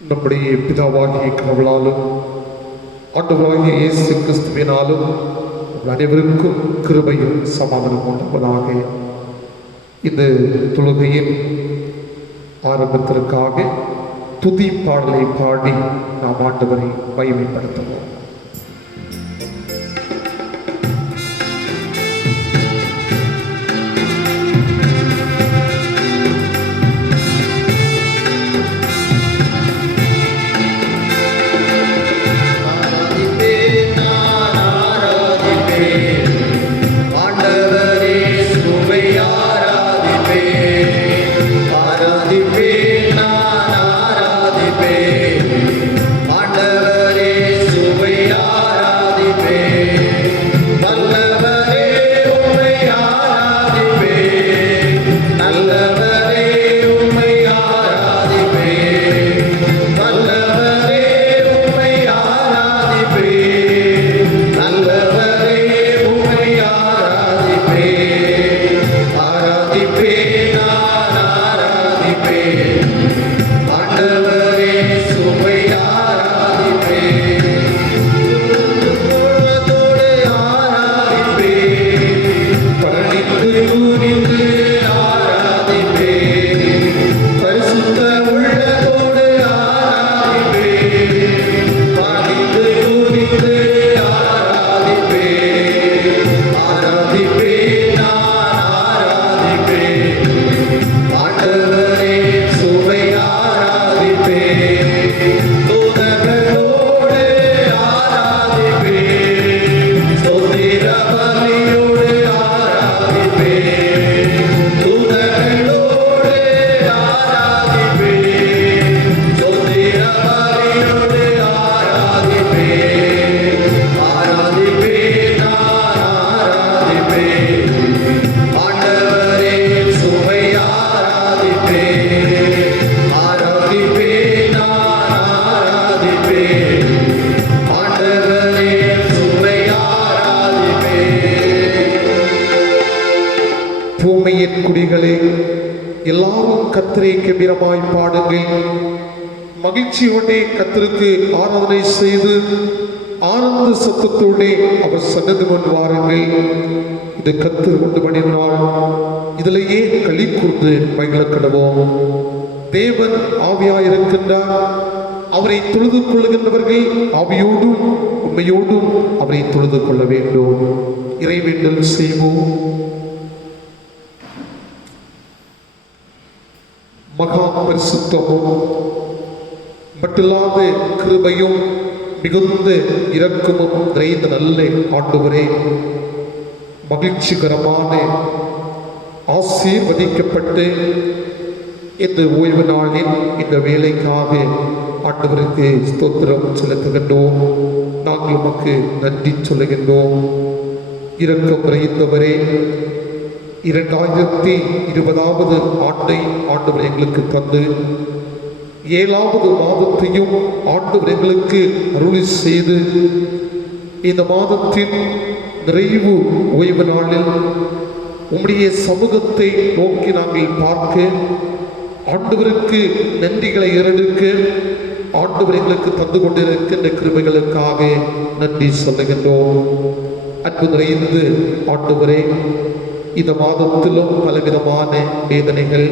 நம்முடைய பிதாவாகிய கடவுளாலும் ஆண்டவராகிய இயேசு கிறிஸ்துவினாலும் அனைவருக்கும் கிருபையும் சமாதானம் உண்டாவதாக. இந்த தொழுகையின் ஆரம்பத்திற்காக துதி பாடலை பாடி நாம் ஆண்டவரை மகிமைப்படுத்துவோம். பூமியின் குடிகளே, எல்லாரும் கர்த்தரை கெம்பீரமாய் பாடுங்கள். மகிழ்ச்சியோடே கர்த்தருக்கு ஆராதனை செய்து ஆனந்த சத்தத்தோடே அவர் சன்னதி முன் வாருங்கள். இது கர்த்தர் உண்டு பண்ணினார், இதிலேயே களி கூர்ந்து மகிழ கடவோம். தேவன் ஆவியாயிருக்கின்றார். அவரை தொழுது கொள்ளுகின்றவர்கள் ஆவியோடும் உண்மையோடும் அவரை தொழுது கொள்ள வேண்டும். இறைவேண்டல் செய்வோம். மகா பரிசுத்தமும் மட்டில்லாத கிருபையும் மிகுந்த இரக்கமும் நிறைந்த நல்ல ஆண்டவரே, மகிழ்ச்சிகரமான ஆசீர்வதிக்கப்பட்டு இந்த ஓய்வு நாளில் இந்த வேலைக்காக ஆண்டவருக்கு ஸ்தோத்திரம் செலுத்துகின்றோம். நாங்கள் உமக்கு நன்றி சொல்லுகின்றோம். இரக்கம் நிறைந்தவரே, 2020 ஆண்டை ஆண்டவர் எங்களுக்கு தந்து 7வது மாதத்தையும் ஆண்டவர் எங்களுக்கு அருளி செய்து இந்த மாதத்தின் நிறைவு ஓய்வு நாளில் உம்முடைய சமூகத்தை நோக்கி நாங்கள் பார்க்க, ஆண்டவருக்கு நன்றிகளை ஏறெடுக்க ஆண்டவர் எங்களுக்கு தந்து கொண்டிருக்கின்ற கிருபைகளுக்காக நன்றி சொல்லுகின்றோம். அன்பு நிறைந்து ஆண்டவரே, இந்த மாதத்திலும் பலவிதமான வேதனைகள்,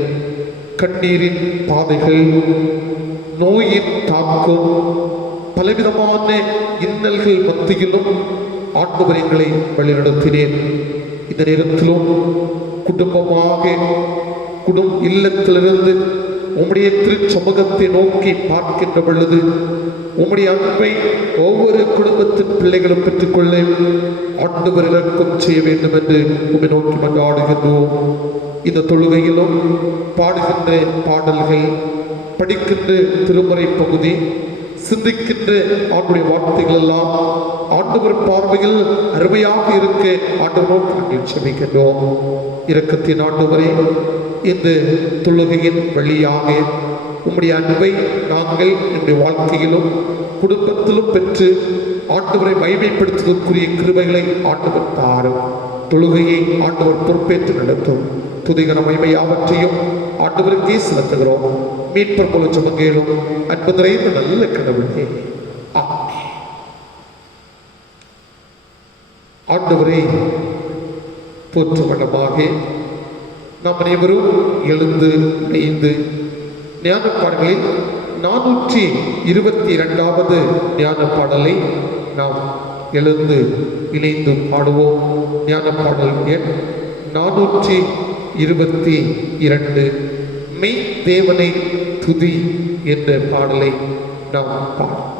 கண்ணீரின் பாதைகள், நோயின் தாக்கம், பலவிதமான இன்னல்கள் மத்தியிலும் ஆண்டவர் எங்களை வழிநடத்தினேன். இந்த நேரத்திலும் குடும்பமாக இல்லத்திலிருந்து உம்முடைய திருச்சமூகத்தை நோக்கி பார்க்கின்ற பொழுது உம்முடைய அன்பை ஒவ்வொரு குடும்பத்தின் பிள்ளைகளும் பெற்றுக்கொள்ள ஆண்டவர் இரக்கம் செய்ய வேண்டும் என்று உம்மை நோக்கி மன்றாடுகின்றோம். இந்த தொழுகையிலும் பாடுகின்ற பாடல்கள், படிக்கின்ற திருமறை பகுதி, சிந்திக்கின்ற ஆண்டுடைய வார்த்தைகள் எல்லாம் ஆண்டவர் பார்வையில் அருமையாக இருக்க ஆண்டவர் நோக்கி நாங்கள் செபிக்கின்றோம். இரக்கத்தின் ஆண்டவரே, இந்த தொழுகையின் வழியாக உம்முடைய அன்பை நாங்கள் என்னுடைய வாழ்க்கையிலும் குடும்பத்திலும் பெற்று ஆண்டவரை மகிமைப்படுத்துவதற்குரிய கிருபைகளை ஆண்டவர் தாரும். தொழுகையை ஆண்டவர் பொறுப்பேற்று நடத்தும். துதிகர மகிமை யாவற்றையும் ஆண்டவருக்கே செலுத்துகிறோம். மீட்பர் போல சுமங்கேலும் அன்பு நிறைந்த நல்ல கடவுளே, ஆமென். ஆண்டவரை போற்று வண்ணமாக நாம் அனைவரும் எழுந்து இணைந்து ஞான பாடல்களில் 422வது ஞான பாடலை நாம் எழுந்து இணைந்து பாடுவோம். ஞான பாடல் எண் 422 மெய் தேவனை துதி என்ற பாடலை நாம் பாடுவோம்.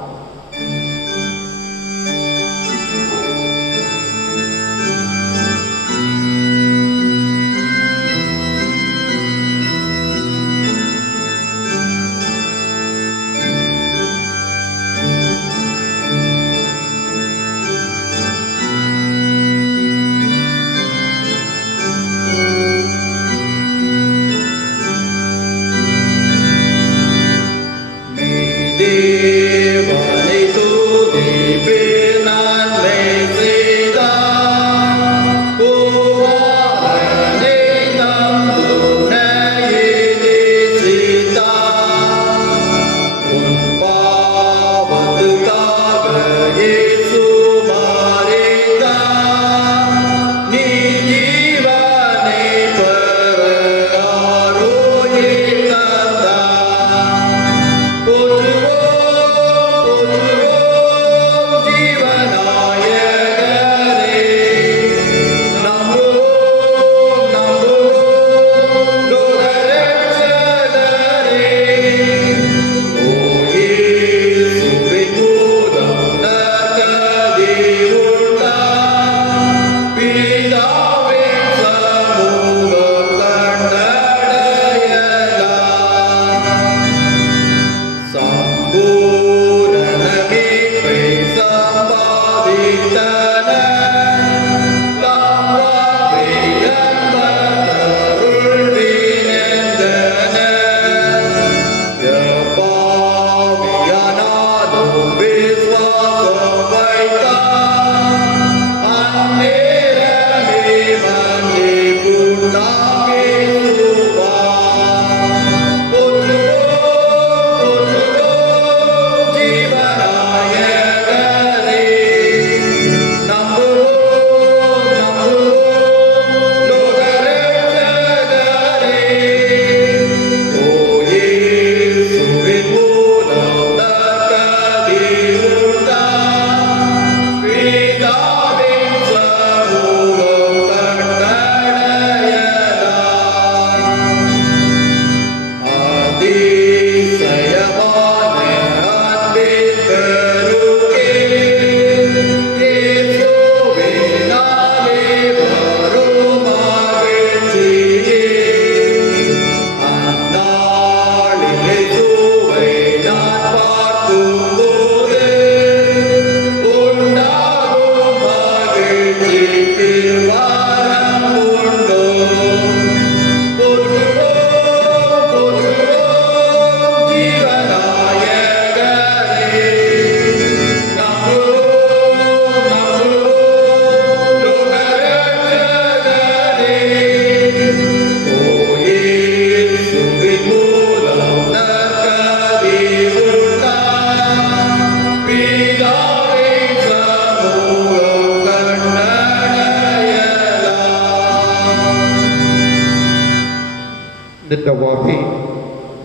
நின்றவாகி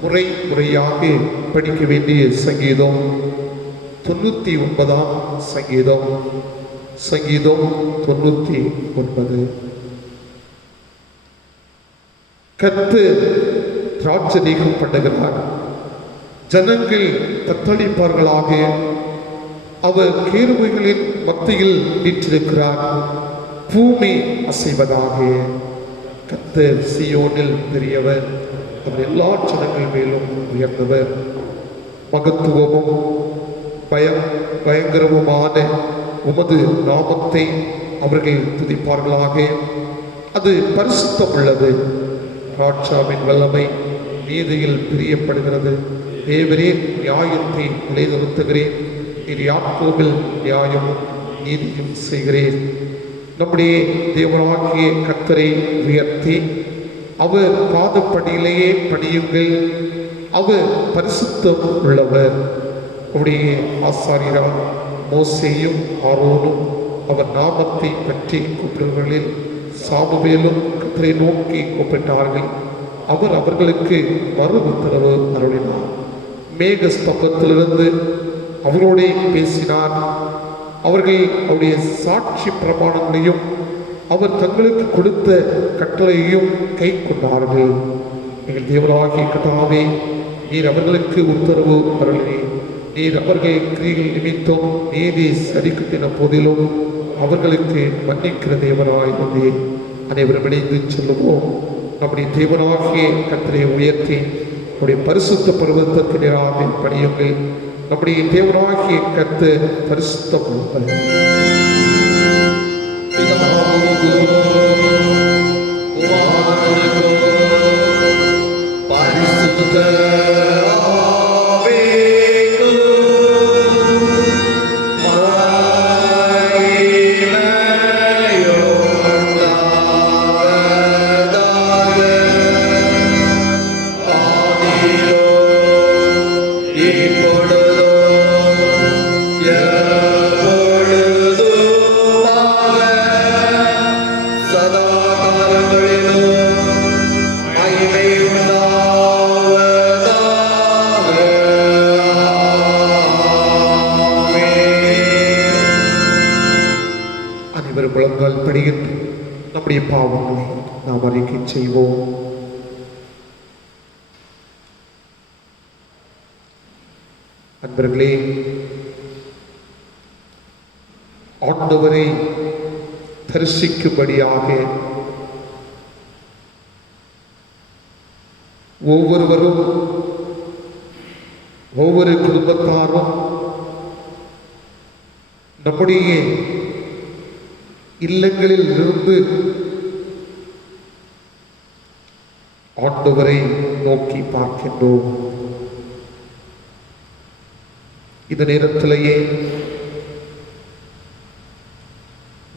முறை முறையாக படிக்க வேண்டிய சங்கீதம் 99ஆம் சங்கீதம். சங்கீதம் 99. கர்த்தர் ராஜரீகம் பண்ணுகிறார், ஜனங்கள் தத்தளிப்பார்களாக. அவர் கேருபைகளின் மத்தியில் வீற்றிருக்கிறார், பூமி அசைவதாக. கர்த்தர் சீயோனில் பெரியவர், அவர் எல்லா ஜனங்கள் மேலும் உயர்ந்தவர். மகத்துவமும் பயங்கரமுமான உமது நாமத்தை அவர்கள் துதிப்பார்களாக. அது பரிசுத்தம் உள்ளது. ராட்சாவின் வல்லமை நீதியில் பிரியப்படுகிறது. தேவரே நியாயத்தை நிலைநிறுத்துகிறேன். நீர் யாக்கோபில் நியாயமும் நீதியும் செய்கிறேன். நம்முடைய தேவனாகிய கர்த்தரை உயர்த்தி அவர் பாதப்படியிலேயே படியுங்கள். அவர் பரிசுத்தம் உள்ளவர். அவருடைய ஆசாரியரால் மோசேயும் ஆரோனும் அவர் நாமத்தை பற்றி கூப்பிடுவர்களில் சாமுவேலும் கர்த்தரை நோக்கி கூப்பிட்டார்கள். அவர் அவர்களுக்கு மறு உத்தரவு அருளினார். மேக ஸ்தம்பத்திலிருந்து அவர்களோட பேசினார். அவர்கள் அவருடைய சாட்சி பிரமாணங்களையும் அவர் தங்களுக்கு கொடுத்த கட்டளையையும் கை கொண்டார்கள். எங்கள் தேவனாகிய கர்த்தாவே, நீர் அவர்களுக்கு உத்தரவு அருளினீர். நீர் அவர்கள் கிரிகள் நிமித்தம் நீதி சரிக்கட்டின போதிலும் அவர்களுக்கு மன்னிக்கிற தேவனாய் வந்தே. அனைவரும் இணைந்து சொல்லுவோம். நம்முடைய தேவனாகிய கர்த்தரை உயர்த்தி நம்முடைய பரிசுத்த பர்வதத்திற்கு நேராக பணியுங்கள். நம்முடைய தேவனாகிய கர்த்தர் பரிசுத்தம் உள்ளவர். முழங்கால் படிகின்ற நம்முடைய பாவங்களை நாம் அறிக்கை செய்வோம். அன்பர்களே, ஆண்டவரை தரிசிக்கும்படியாக ஒவ்வொருவரும் ஒவ்வொரு குடும்பத்தாரும் நம்முடைய இல்லங்களில் இருந்து ஆண்டவரை நோக்கி பார்க்கின்றோம். இந்த நேரத்திலேயே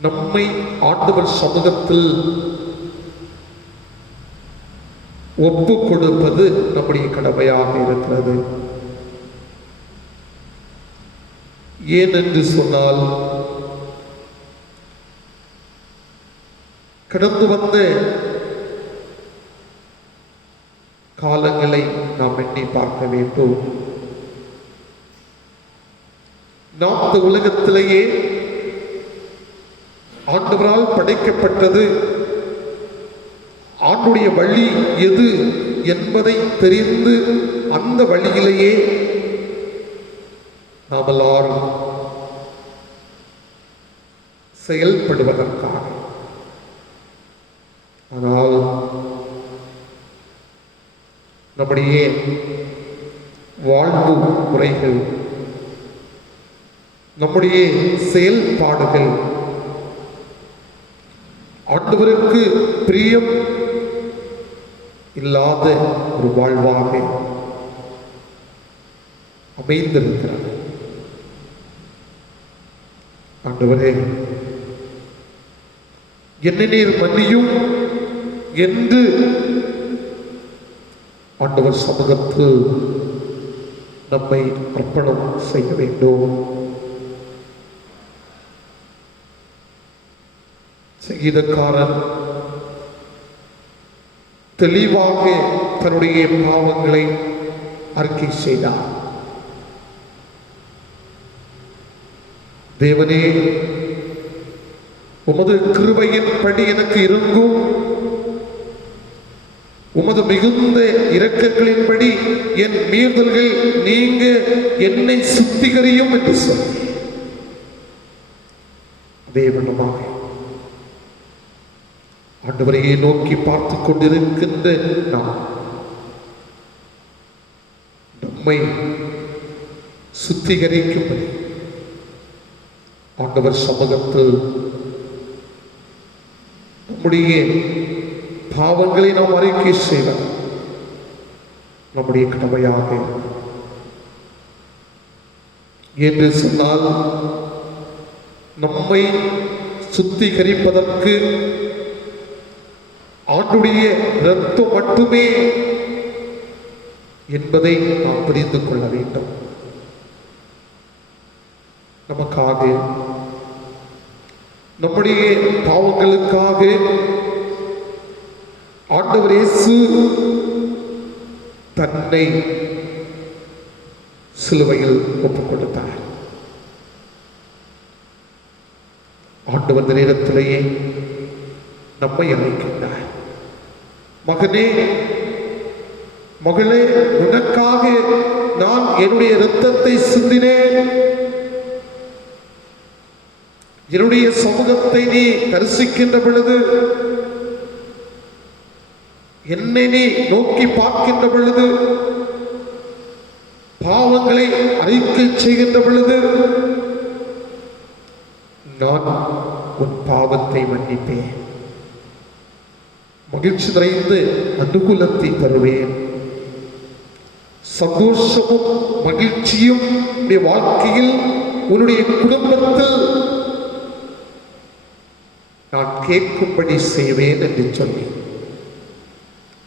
நம்மை ஆண்டவர் சமூகத்தில் ஒப்பு கொடுப்பது நம்முடைய கடமையாக இருக்கிறது. ஏனென்று சொன்னால், கடந்து வந்த காலங்களை நாம் எண்ணி பார்க்க வேண்டும். நாம் இந்த உலகத்திலேயே ஆண்டவரால் படைக்கப்பட்டது ஆண்டுடைய வழி எது என்பதை தெரிந்து அந்த வழியிலேயே நாம் எல்லாரும் செயல்படுவதற்காக. ஆனால் நம்முடைய வாழ்வு முறைகள், நம்முடைய செயல்பாடுகள் ஆண்டவருக்கு பிரியம் இல்லாத ஒரு வாழ்வாக அமைந்திருக்கிறது. ஆண்டவரே, என்னை நீர் மன்னியும் என்று ஆண்டவர் சமூகத்தில் நம்மை அர்ப்பணம் செய்ய வேண்டும். சங்கீதக்காரன் தெளிவாக தன்னுடைய பாவங்களை அறிக்கை செய்தார். தேவனே, உமது கிருபையின் படி எனக்கு இறங்கும், உமது மிகுந்த இரக்கங்களின்படி என் மீறுதல்கள் நீங்க என்னை சுத்திகரியும் என்று சொன்ன தேவனமாக ஆண்டவரையே நோக்கி பார்த்து கொண்டிருக்கின்ற நாம் நம்மை சுத்திகரிக்கும்படி ஆண்டவர் சமூகத்தில் நம்முடைய பாவங்களை நாம் அறிக்கை செய்வது நம்முடைய கடமையாக என்று சொன்னால், நம்மை சுத்திகரிப்பதற்கு ஆண்டுடைய இரத்தம் மட்டுமே என்பதை நாம் புரிந்து கொள்ள வேண்டும். நமக்காக, நம்முடைய பாவங்களுக்காக ஆண்டவர் இயேசு தன்னை சிலுவையில் ஒப்புக் கொடுத்தார். ஆண்டவர் இந்த நேரத்திலேயே நம்மை அழைக்கின்றார். மகனே, மகளே, உனக்காக நான் என்னுடைய இரத்தத்தை சிந்தினேன். என்னுடைய சமூகத்தை நீ தரிசிக்கின்ற பொழுது, என்னை நீ நோக்கி பார்க்கின்ற பொழுது, பாவங்களை அறிக்கை செய்கின்ற பொழுது, நான் உன் பாவத்தை மன்னிப்பேன். மகிழ்ச்சி நிறைந்து அனுகூலத்தை தருவேன். சந்தோஷமும் மகிழ்ச்சியும் உன்னுடைய வாழ்க்கையில், உன்னுடைய குடும்பத்தில் நான் கேட்கும்படி செய்வேன் என்று சொல்லி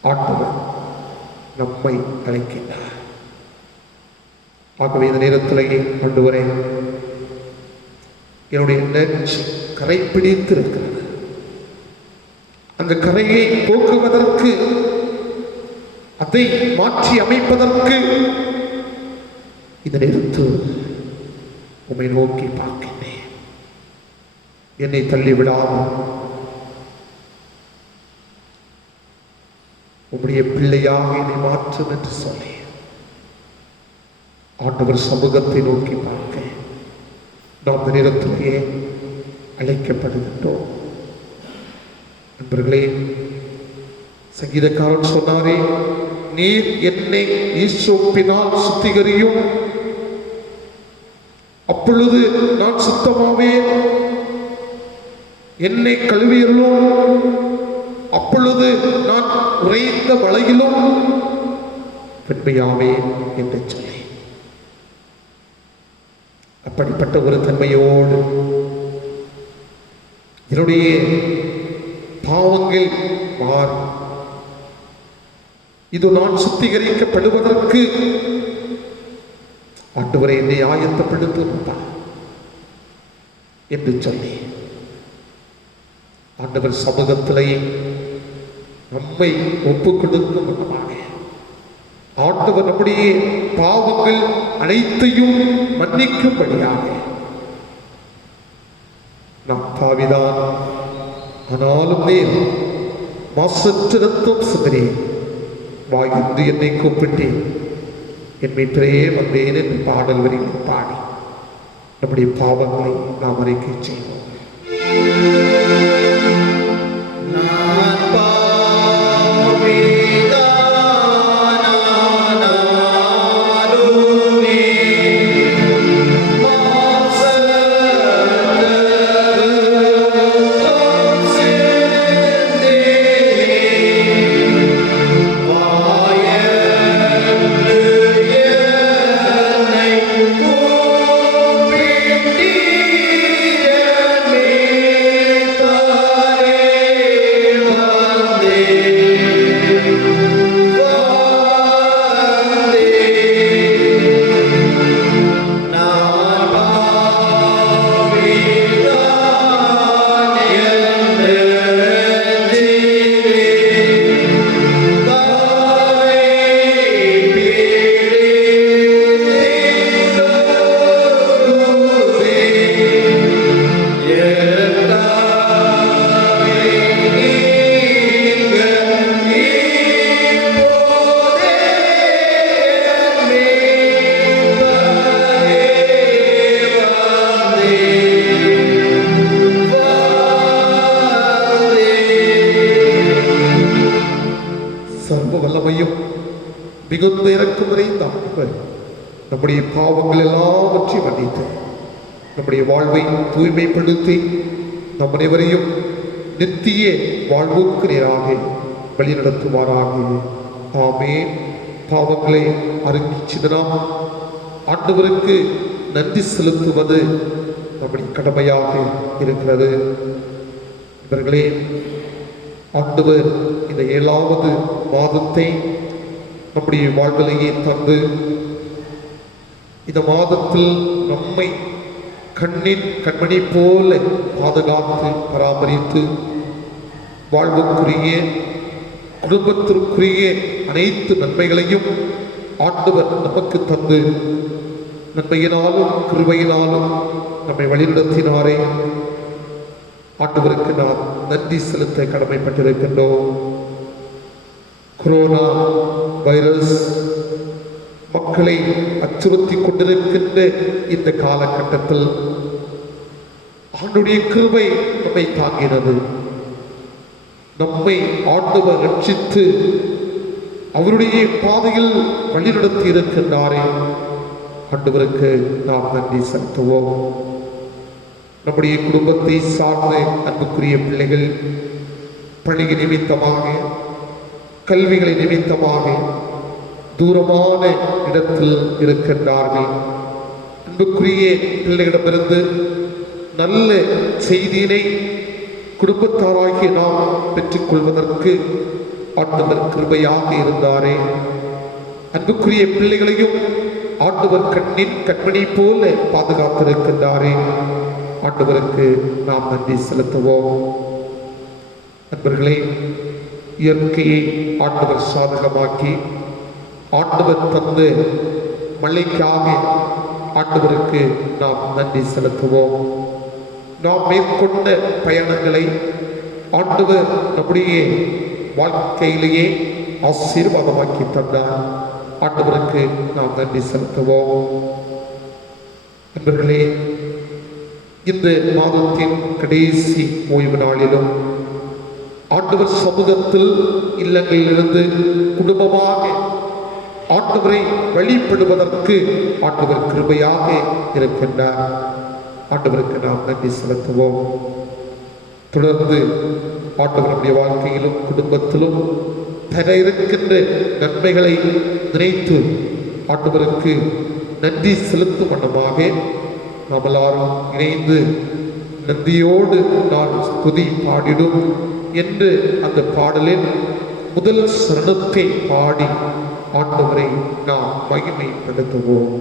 ஆண்டவர் நம்மை அழைக்கின்றார். ஆகவே இந்த நேரத்திலேயே ஆண்டவரே, என்னுடைய நெஞ்சு கரை பிடித்திருக்கிறது. அந்த கரையை போக்குவதற்கு, அதை மாற்றி அமைப்பதற்கு இந்த நேரத்தில் உம்மை நோக்கி பார்க்கின்றேன். என்னை தள்ளிவிடாமல் உம்முடைய பிள்ளையாக என்னை மாற்றும் என்று சொல்லி ஆண்டவர் சமூகத்தை நோக்கி பார்க்க நாம் இந்த நேரத்திலேயே அழைக்கப்படுகின்றோம். நண்பர்களே, சங்கீதக்காரன் சொன்னாரே, நீர் என்னை ஈசோப்பினால் சுத்திகரியும், அப்பொழுது நான் சுத்தமாவேன். என்னை கழுவியலும், அப்பொழுது நான் உறைந்த மலையிலும் வெண்மையாவேன் என்று சொல்லி, அப்படிப்பட்ட ஒரு தன்மையோடு என்னுடைய பாவங்கள் மாறும். இது நான் சுத்திகரிக்கப்படுவதற்கு ஆண்டவரை என்னை ஆயத்தப்படுத்த என்று சொல்லி ஆண்டவர் சமூகத்திலேயே நம்மை ஒப்புக் கொடுக்கும் விதமாக ஆண்டவர் நம்முடைய பாவங்கள் அனைத்தையும் மன்னிக்கும்படியாக, நாம் பாவிதான், ஆனாலும் நேர் மாசற்ற ரத்தம் சிதறேன், வாயின்று என்னை கூப்பிட்டேன், என் மீட்டரையே வந்தேன் என்று பாடல் வரிகளை பாடி நம்முடைய பாவங்களை நாம் அறிக்கை செய்வோம். மிகுந்த இறக்கம் நிறைந்த ஆண்டவர் நம்முடைய பாவங்கள் எல்லாவற்றையும் மன்னித்து நம்முடைய வாழ்வை தூய்மைப்படுத்தி நம் அனைவரையும் நித்திய வாழ்வுக்கு நேராக வழிநடத்துவாராக. ஆமென். பாவங்களை அறிக்கைச்சிதனால் ஆண்டவருக்கு நன்றி செலுத்துவது நம்முடைய கடமையாக இருக்கிறது. இவர்களே, ஆண்டவர் இந்த 7வது மாதத்தை நம்முடைய வாழ்விலேயே தந்து இந்த மாதத்தில் நம்மை கண்மணி போல பாதுகாத்து பராமரித்து வாழ்வுக்குரிய குடும்பத்திற்குரிய அனைத்து நன்மைகளையும் ஆண்டவர் நமக்கு தந்து நன்மையினாலும் கிருபையினாலும் நம்மை வழிநடத்தினாரே. ஆண்டவருக்கு நாம் நன்றி செலுத்த கடமைப்பட்டிருக்கின்றோம். கொரோனா வைரஸ் மக்களை அச்சுறுத்தி கொண்டிருக்கின்ற இந்த காலகட்டத்தில் ஆண்டுடைய கிருபை நம்மை தாங்கினது. நம்மை ஆண்டவர் ரட்சித்து அவருடைய பாதையில் வழிநடத்தி இருக்கின்றாரே. ஆண்டவருக்கு நாம் நன்றி செலுத்துவோம். நம்முடைய குடும்பத்தை சார்ந்த அன்புக்குரிய பிள்ளைகள் பள்ளி நிமித்தமாக கல்விகளை நிமித்தமாக தூரமான இடத்தில் இருக்கின்றார்கள். அன்புக்குரிய பிள்ளைகளிடமிருந்து நல்ல செய்தியினை குடும்பத்தாராகிய நாம் பெற்றுக்கொள்வதற்கு ஆண்டவர் கிருபையாக இருந்தாரே. அன்புக்குரிய பிள்ளைகளையும் ஆண்டவர் கண்மணி போல பாதுகாத்திருக்கின்றாரே. ஆண்டவருக்கு நாம் நன்றி செலுத்துவோம். நண்பர்களே, இயற்கையை ஆண்டவர் சாதகமாக்கி ஆண்டவர் தந்து மழைக்காக ஆண்டவருக்கு நாம் நன்றி செலுத்துவோம். நாம் மேற்கொண்ட பயணங்களை ஆண்டவர் நம்முடைய வாழ்க்கையிலேயே ஆசீர்வாதமாக்கி தந்தார். ஆண்டவருக்கு நாம் நன்றி செலுத்துவோம். நண்பர்களே, இந்த மாதத்தின் கடைசி ஓய்வு நாளிலும் ஆண்டவர் சமூகத்தில் இல்லங்களிலிருந்து குடும்பமாக ஆண்டவரை வழிபடுவதற்கு ஆண்டவர் கிருபையாக இருக்கின்றார். ஆண்டவருக்கு நாம் நன்றி செலுத்துவோம். தொடர்ந்து ஆண்டவருடைய வாழ்க்கையிலும் குடும்பத்திலும் பெற இருக்கின்ற நன்மைகளை நினைத்து ஆண்டவருக்கு நன்றி செலுத்தும் வண்ணமாக நாம் எல்லாரும் இணைந்து நன்றியோடு நான் துதி பாடிடும் என்று அந்த பாடலின் முதல் சரணத்தை பாடி ஆண்டவரை நாம் மகிமைப்படுத்துவோம்.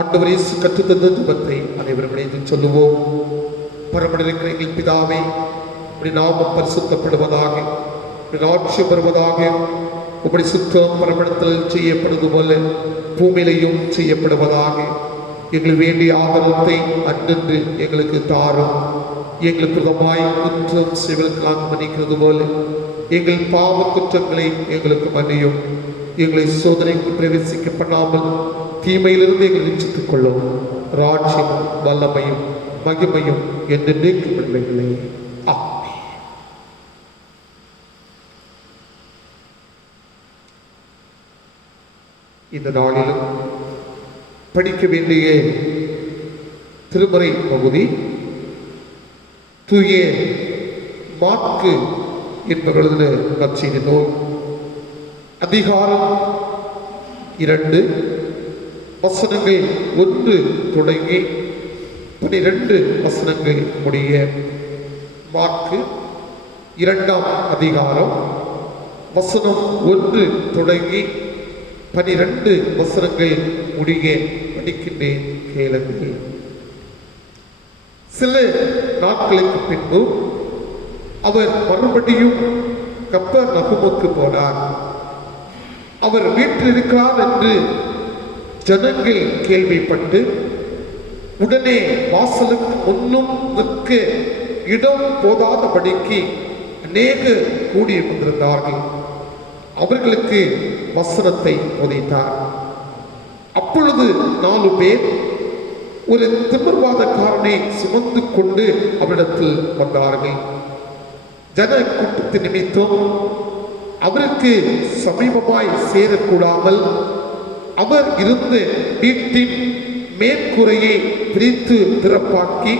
ஆண்டவர் இயேசு கற்றுத்தந்த ஜெபத்தை அனைவரும் இணைந்து சொல்லுவோம். பரமனிருக்கிற எங்கள் பிதாவே, உம்முடைய நாமம் பரிசுத்தப்படுவதாக, உம்முடைய ஆட்சி வருவதாக, உம்முடைய சுத்தம் பரமனிடத்தில் செய்யப்படுவது போல பூமியிலையும் செய்யப்படுவதாக. எங்கள் வேண்டிய ஆதரத்தை அன்றென்று எங்களுக்கு தாரும். எங்களுக்கு விதமாய் குற்றம் செய்வதற்கு நாங்கள் மன்னிக்கிறது போல எங்கள் பாவ குற்றங்களை எங்களுக்கு மன்னியும். எங்களை சோதனைக்கு பிரவேசிக்க பண்ணாமல் தீமையிலிருந்து எங்களை ரட்சித்துக் கொள்ளும். ராட்சியம் வல்லமையும் மகிமையும் என்று நீக்கப்படுவீர்களே. ஆமென். இந்த நாளிலும் படிக்க வேண்டிய திருமறை பகுதி தூய மாற்கு என்பவர்களது நற்செய்தி நூல் அதிகாரம் 2 வசனங்கள் 1 தொடங்கி 12 வசனங்கள் முடிய. மாற்கு 2ஆம் அதிகாரம் வசனம் 1 தொடங்கி 12 வசனங்கள் முடிய படிக்கின்றேன், கேளுங்கள். சில நாட்களுக்கு பின்பு அவர் மறுபடியும் கப்பர்நகூமுக்கு போனார். அவர் வீட்டில் இருக்கிறார் என்று ஜனங்கள் கேள்விப்பட்டு உடனே வாசலுக்கு முன்னும் நிற்க இடம் போதாதபடிக்கு அநேகர் கூடியிருந்திருந்தார்கள். அவர்களுக்கு வசனத்தை போதித்தார். அப்பொழுது 4 பேர் ஒரு திமிர்வாதக்காரனை சுமந்து கொண்டு அவரிடத்தில் வந்தார்கள். ஜன கூட்டத்தின் நிமித்தம் அவருக்கு சமீபமாய் சேரக்கூடாமல் அவர் இருந்த வீட்டின் மேற்கூரையை பிரித்து திறப்பாக்கி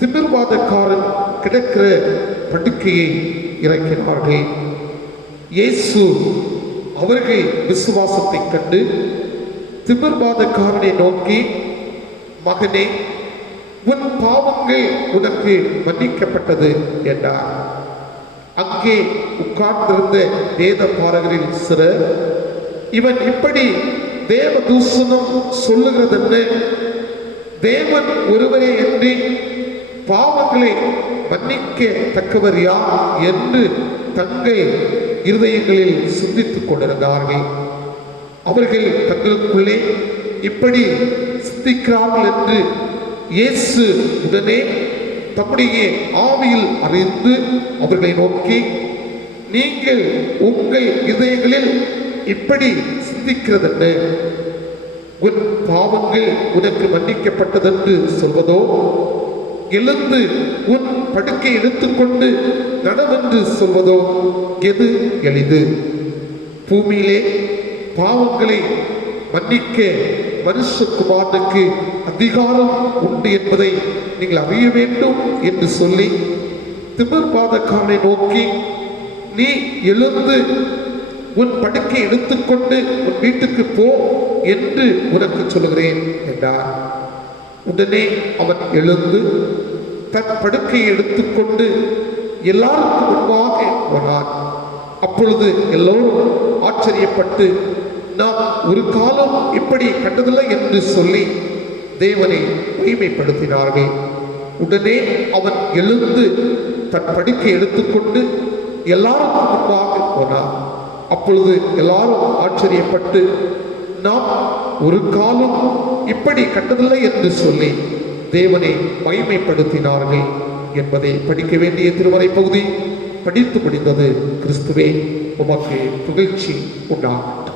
திமிர்வாதக்காரன் கிடக்கிற படுக்கையை இறக்கினார்கள். இயேசு அவர்கள் விசுவாசத்தை கண்டு திமிர்வாதக்காரனை நோக்கி, மகனே, உன் பாவங்கள் உனக்கு மன்னிக்கப்பட்டது என்றார். அங்கே உட்கார்ந்திருந்த வேத பாரகரில் சிலர், இவன் இப்படி தேவ தூஷணம் சொல்லுகிறதென்ன? தேவன் ஒருவரே அன்றி பாவங்களை மன்னிக்க தக்கவர் யார் என்று தங்கள் இருதயங்களில் சிந்தித்துக் கொண்டிருந்தார்கள். அவர்கள் தங்களுக்குள்ளே இப்படி சிந்திக்கிறார்கள் என்று இயேசு உடனே தம்முடைய ஆவியில் அறிந்து அவர்களை நோக்கி, நீங்கள் உங்கள் இதயங்களில் இப்படி சிந்திக்கிறதென்ன? உன் பாவங்கள் உனக்கு மன்னிக்கப்பட்டதென்று சொல்வதோ, எழுந்து உன் படுக்கை எடுத்துக்கொண்டு நடவென்று சொல்வதோ எது எளிது? பூமியிலே பாவங்களை மன்னிக்க மனுஷகுமாரனுக்கு அதிகாரம் உண்டு என்பதை நீங்கள் அறிய வேண்டும் என்று சொல்லி திமிர்வாதக்காரனை நோக்கி, நீ எழுந்து உன் படுக்கை எடுத்துக்கொண்டு உன் வீட்டுக்கு போ என்று உனக்கு சொல்கிறேன் என்றார். உடனே அவன் எழுந்து தன் படுக்கையை எடுத்துக்கொண்டு எல்லாருக்கும் முன்பாக போனான். அப்பொழுது எல்லோரும் ஆச்சரியப்பட்டு, நாம் ஒரு காலம் இப்படி கண்டதில்லை என்று சொல்லி தேவனை மகிமைப்படுத்தினார்கள். உடனே அவன் எழுந்து தன் படுக்கை எடுத்துக்கொண்டு எல்லாருக்கும் முன்பாக போனான். அப்பொழுது எல்லாரும் ஆச்சரியப்பட்டு, நாம் ஒரு காலம் இப்படி கண்டதில்லை என்று சொல்லி தேவனை மகிமைப்படுத்தினார்கள் என்பதை படிக்க வேண்டிய திருமறை பகுதி படித்து முடிந்தது. கிறிஸ்துவே உமக்கு புகழ்ச்சி உண்டாகட்டும்.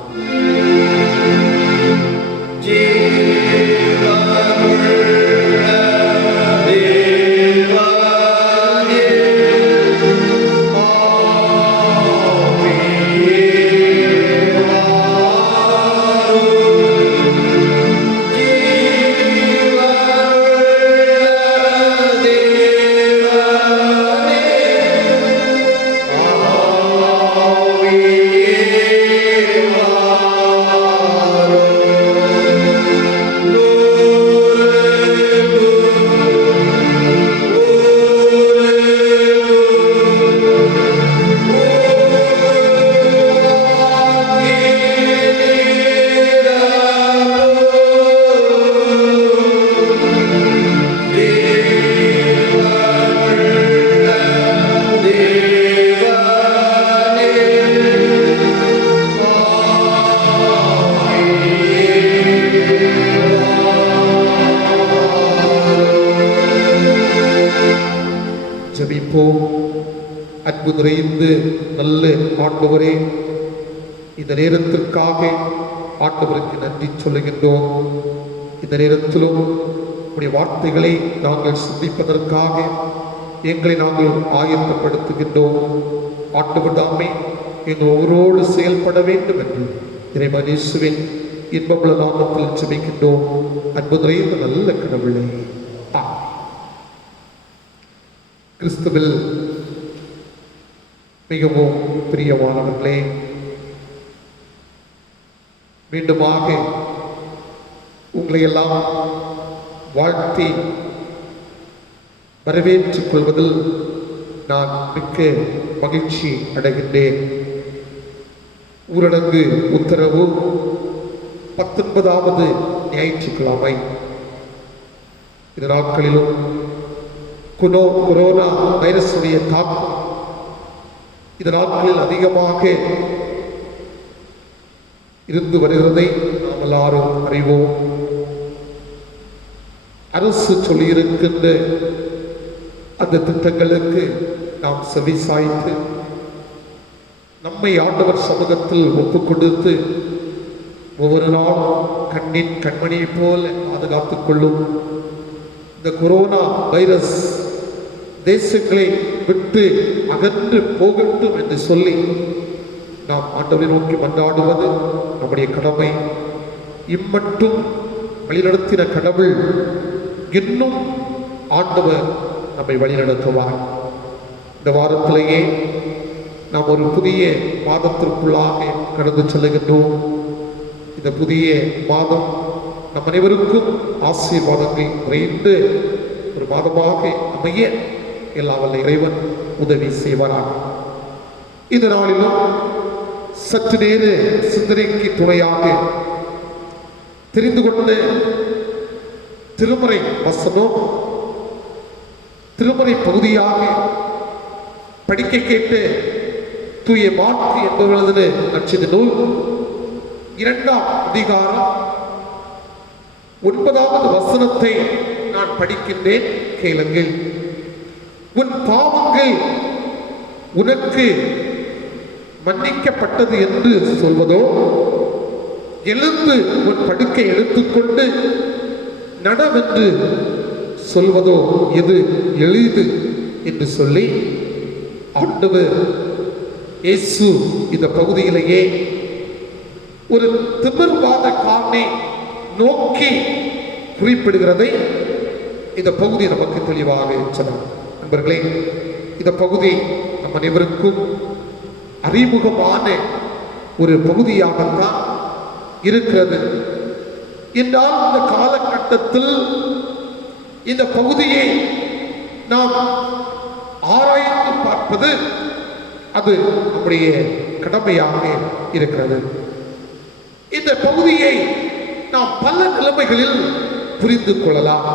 ஜெபிப்போம். அன்பு நிறைந்து நல்ல ஆண்டவரே, இந்த நேரத்திற்காக ஆண்டவருக்கு நன்றி சொல்லுகின்றோம். இந்த நேரத்திலும் உடைய வார்த்தைகளை நாங்கள் சிந்திப்பதற்காக எங்களை நாங்கள் ஆயத்தப்படுத்துகின்றோம். ஆண்டவர் தாமே எங்கள் ஒவ்வொருவரோடு செயல்பட வேண்டும் என்று இறைவன் இயேசுவின் இன்பமுள்ள நாமத்தில் ஜெபிக்கின்றோம். அன்பு நிறைந்த நல்ல கடவுளே, கிறிஸ்துவில் மிகவும் பிரியமானவர்களே, மீண்டுமாக உங்களை எல்லாம் வாழ்த்தி வரவேற்றுக் கொள்வதில் நான் மிக்க மகிழ்ச்சி அடைகின்றேன். ஊரடங்கு உத்தரவு 19வது ஞாயிற்றுக்கிழமை. இந்த நாட்களிலும் கொரோனா வைரஸுடைய தாக்கம் இந்த நாட்களில் அதிகமாக இருந்து வருகிறதை நாம் எல்லாரும் அறிவோம். அரசு சொல்லியிருக்கின்ற அந்த திட்டங்களுக்கு நாம் செவி சாய்த்து நம்மை ஆண்டவர் சமூகத்தில் ஒப்புக் கொடுத்து ஒவ்வொரு நாளும் கண்ணின் கண்மணியை போல பாதுகாத்துக் கொள்ளும். இந்த கொரோனா வைரஸ் தேசங்களை விட்டு அகன்று போகட்டும் என்று சொல்லி நாம் ஆண்டவரை நோக்கி மன்றாடுவது நம்முடைய கடமை. இம்மட்டும் வழிநடத்தின கடவுள் இன்னும் ஆண்டவர் நம்மை வழிநடத்துவார். இந்த வாரத்திலேயே நாம் ஒரு புதிய மாதத்திற்குள்ளாக கடந்து செல்லுகின்றோம். இந்த புதிய மாதம் நம் அனைவருக்கும் ஆசீர்வாதங்கள் நிறைந்த ஒரு மாதமாக அமைய எல்லாம் வல்ல இறைவன் உதவி செய்வாராக. இந்த நாளிலும் சற்று நேர சிந்தனைக்கு துணையாக தெரிந்து கொண்ட திருமறை வசனம், திருமறை பகுதியாக படிக்க கேட்டு தூய மாற்கு என்பவர்களது நற்செய்தி நூல் 2ஆம் அதிகாரம் 9வது வசனத்தை நான் படிக்கின்றேன், கேளுங்கள். உன் பாவங்கள் உனக்கு மன்னிக்கப்பட்டது என்று சொல்வதோ, எழுந்து உன் படுக்கை எடுத்துக்கொண்டு நடவென்று சொல்வதோ எது எளிது என்று சொல்லி ஆண்டவர் இயேசு இந்த பகுதியிலேயே ஒரு திமிர்வாத காரணை நோக்கி குறிப்பிடுகிறதை இந்த பகுதி நமக்கு தெளிவாக சொன்னார். நண்பர்களே, இந்த பகுதி நம் அனைவருக்கும் அறிமுகமான ஒரு பகுதியாகத்தான் இருக்கிறது. என்றால் இந்த காலகட்டத்தில் இந்த பகுதியை நாம் ஆராய்ந்து பார்ப்பது அது நம்முடைய கடமையாக இருக்கிறது. இந்த பகுதியை நாம் பல நிலைமைகளில் புரிந்து கொள்ளலாம்.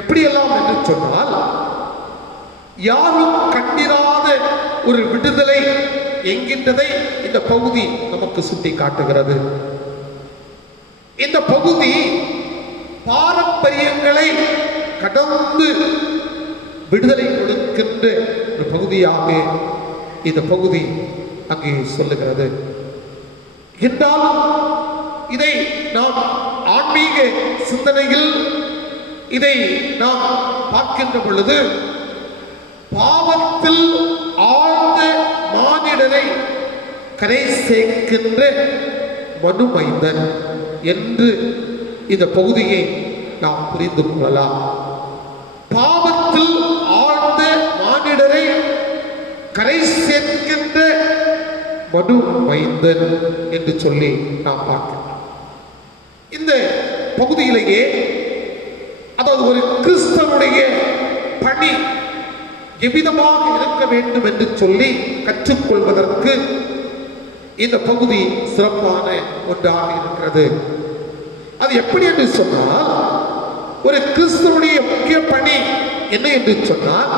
எப்படியெல்லாம் என்று சொன்னால், யாரும் கண்டிராத ஒரு விடுதலை என்கின்றதை இந்த பகுதி நமக்கு சுட்டி காட்டுகிறது. இந்த பகுதி பாரம்பரியங்களை கடந்து விடுதலை கொடுக்கின்ற ஒரு பகுதியாக இந்த பகுதி அங்கே சொல்லுகிறது. என்றாலும் இதை நாம் ஆன்மீக சிந்தனையில் இதை நாம் பார்க்கின்ற பொழுது, பாவத்தில் ஆழ்ந்த மானிடரை கரை சேர்க்கின்ற மனுமைந்தன் என்று இந்த பகுதியை நாம் புரிந்து கொள்ளலாம். பாவத்தில் ஆழ்ந்த மானிடரை கரை சேர்க்கின்ற மனுமைந்தன் என்று சொல்லி நாம் பார்க்கிறோம். இந்த பகுதியிலேயே, அதாவது ஒரு கிறிஸ்தவனுடைய பணி எவ்விதமாக இருக்க வேண்டும் என்று சொல்லி கற்றுக்கொள்வதற்கு இந்த பகுதி சிறப்பான ஒன்றாக இருக்கிறது. அது எப்படி என்று சொன்னால், ஒரு கிறிஸ்தவனுடைய முக்கிய பணி என்ன என்று சொன்னால்,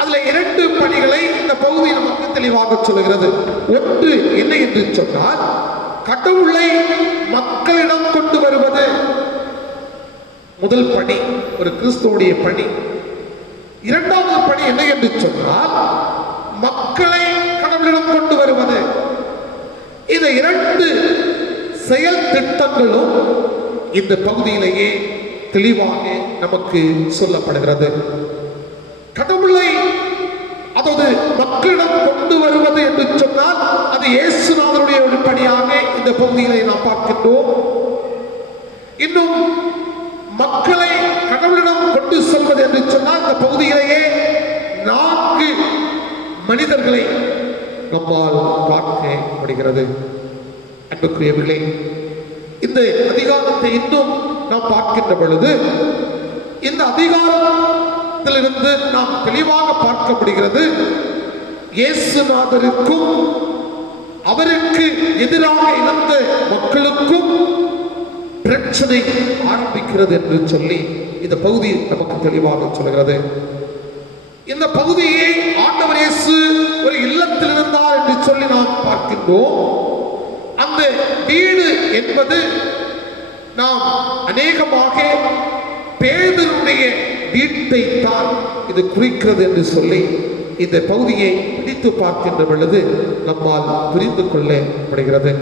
அதுல 2 பணிகளை இந்த பகுதி நமக்கு தெளிவாக சொல்லுகிறது. ஒன்று என்ன என்று சொன்னால், கடவுளை மக்களிடம் கொண்டு வருவது முதல் பணி, ஒரு கிறிஸ்துவுடைய பணி. 2வது பணி என்ன என்று சொன்னால், மக்களை கடவுளிடம் கொண்டு வருவது. இந்த 2 செயல் திட்டங்களும் இந்த பகுதியிலேயே தெளிவாக நமக்கு சொல்லப்படுகிறது. கடவுளை, அதாவது மக்களிடம் கொண்டு வருவது என்று சொன்னால், அது இயேசுநாதருடைய ஒரு பணியாக இந்த பகுதியிலே நாம் பார்க்கின்றோம். இன்னும் மக்களை கடவுளிடம் கொண்டு செல்வது என்று சொன்னால், இந்த பகுதியிலேயே 4 மனிதர்களை நம்மால் பார்க்க முடிகிறது. அன்புக்குரியவர்களே, இந்த அதிகாரத்தை இன்னும் நாம் பார்க்கின்ற பொழுது இந்த அதிகாரத்திலிருந்து நாம் தெளிவாக பார்க்க முடிகிறது, இயேசுநாதருக்கும் அவருக்கு எதிராக இருந்த மக்களுக்கும் பிரச்சனை ஆரம்பிக்கிறது என்று சொல்லி இந்த பகுதி நமக்கு தெளிவாக சொல்கிறது. இந்த பகுதியை ஆண்டவர் இயேசு ஒரு இல்லத்தில் இருந்தார் என்று சொல்லி நாம் பார்க்கின்றோம். அந்த வீடு என்பது நாம் அநேகமாக பேதுருடைய வீட்டை தான் இது குறிக்கிறது என்று சொல்லி இந்த பகுதியை பிடித்து பார்க்கின்ற பொழுது நம்மால் புரிந்து கொள்ளப்படுகிறது.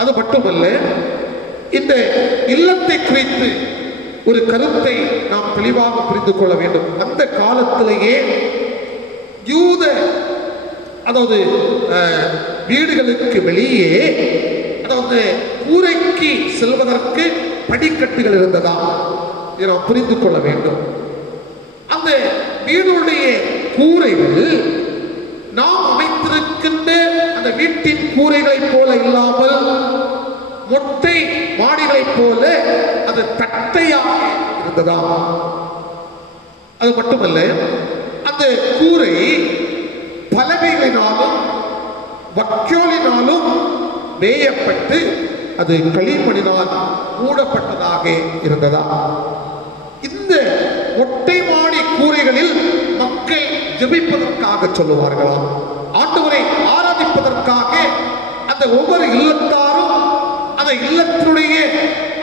அது மட்டுமல்ல, இந்த இல்லத்தை குறித்து ஒரு கருத்தை நாம் தெளிவாக புரிந்து கொள்ள வேண்டும். அந்த காலத்திலேயே யூத அதாவது வீடுகளுக்கு வெளியே அதாவது கூரைக்கு செல்வதற்கு படிக்கட்டுகள் இருந்ததா இதை நாம் புரிந்து கொள்ள வேண்டும். அந்த வீடுடைய கூரைகள் நாம் அமைத்திருக்கின்ற அந்த வீட்டின் கூரைகளைப் போல இல்லாமல் மொட்டை மாடிகளைப் போல அது தட்டையாக இருந்ததா. அது மட்டுமல்ல, அந்த கூரை பலகைகளினாலும் வக்கோலினாலும் வேயப்பட்டு அது களிமண்ணினால் மூடப்பட்டதாக இருந்ததா. இந்த மொட்டை மாடி கூரைகளில் மக்கள் ஜெபிப்பதற்காக சொல்லுவார்களாம், ஆண்டவரை ஆராதிப்பதற்காக அந்த ஒவ்வொரு இல்லத்தாரும் அந்த இல்லத்தினுடைய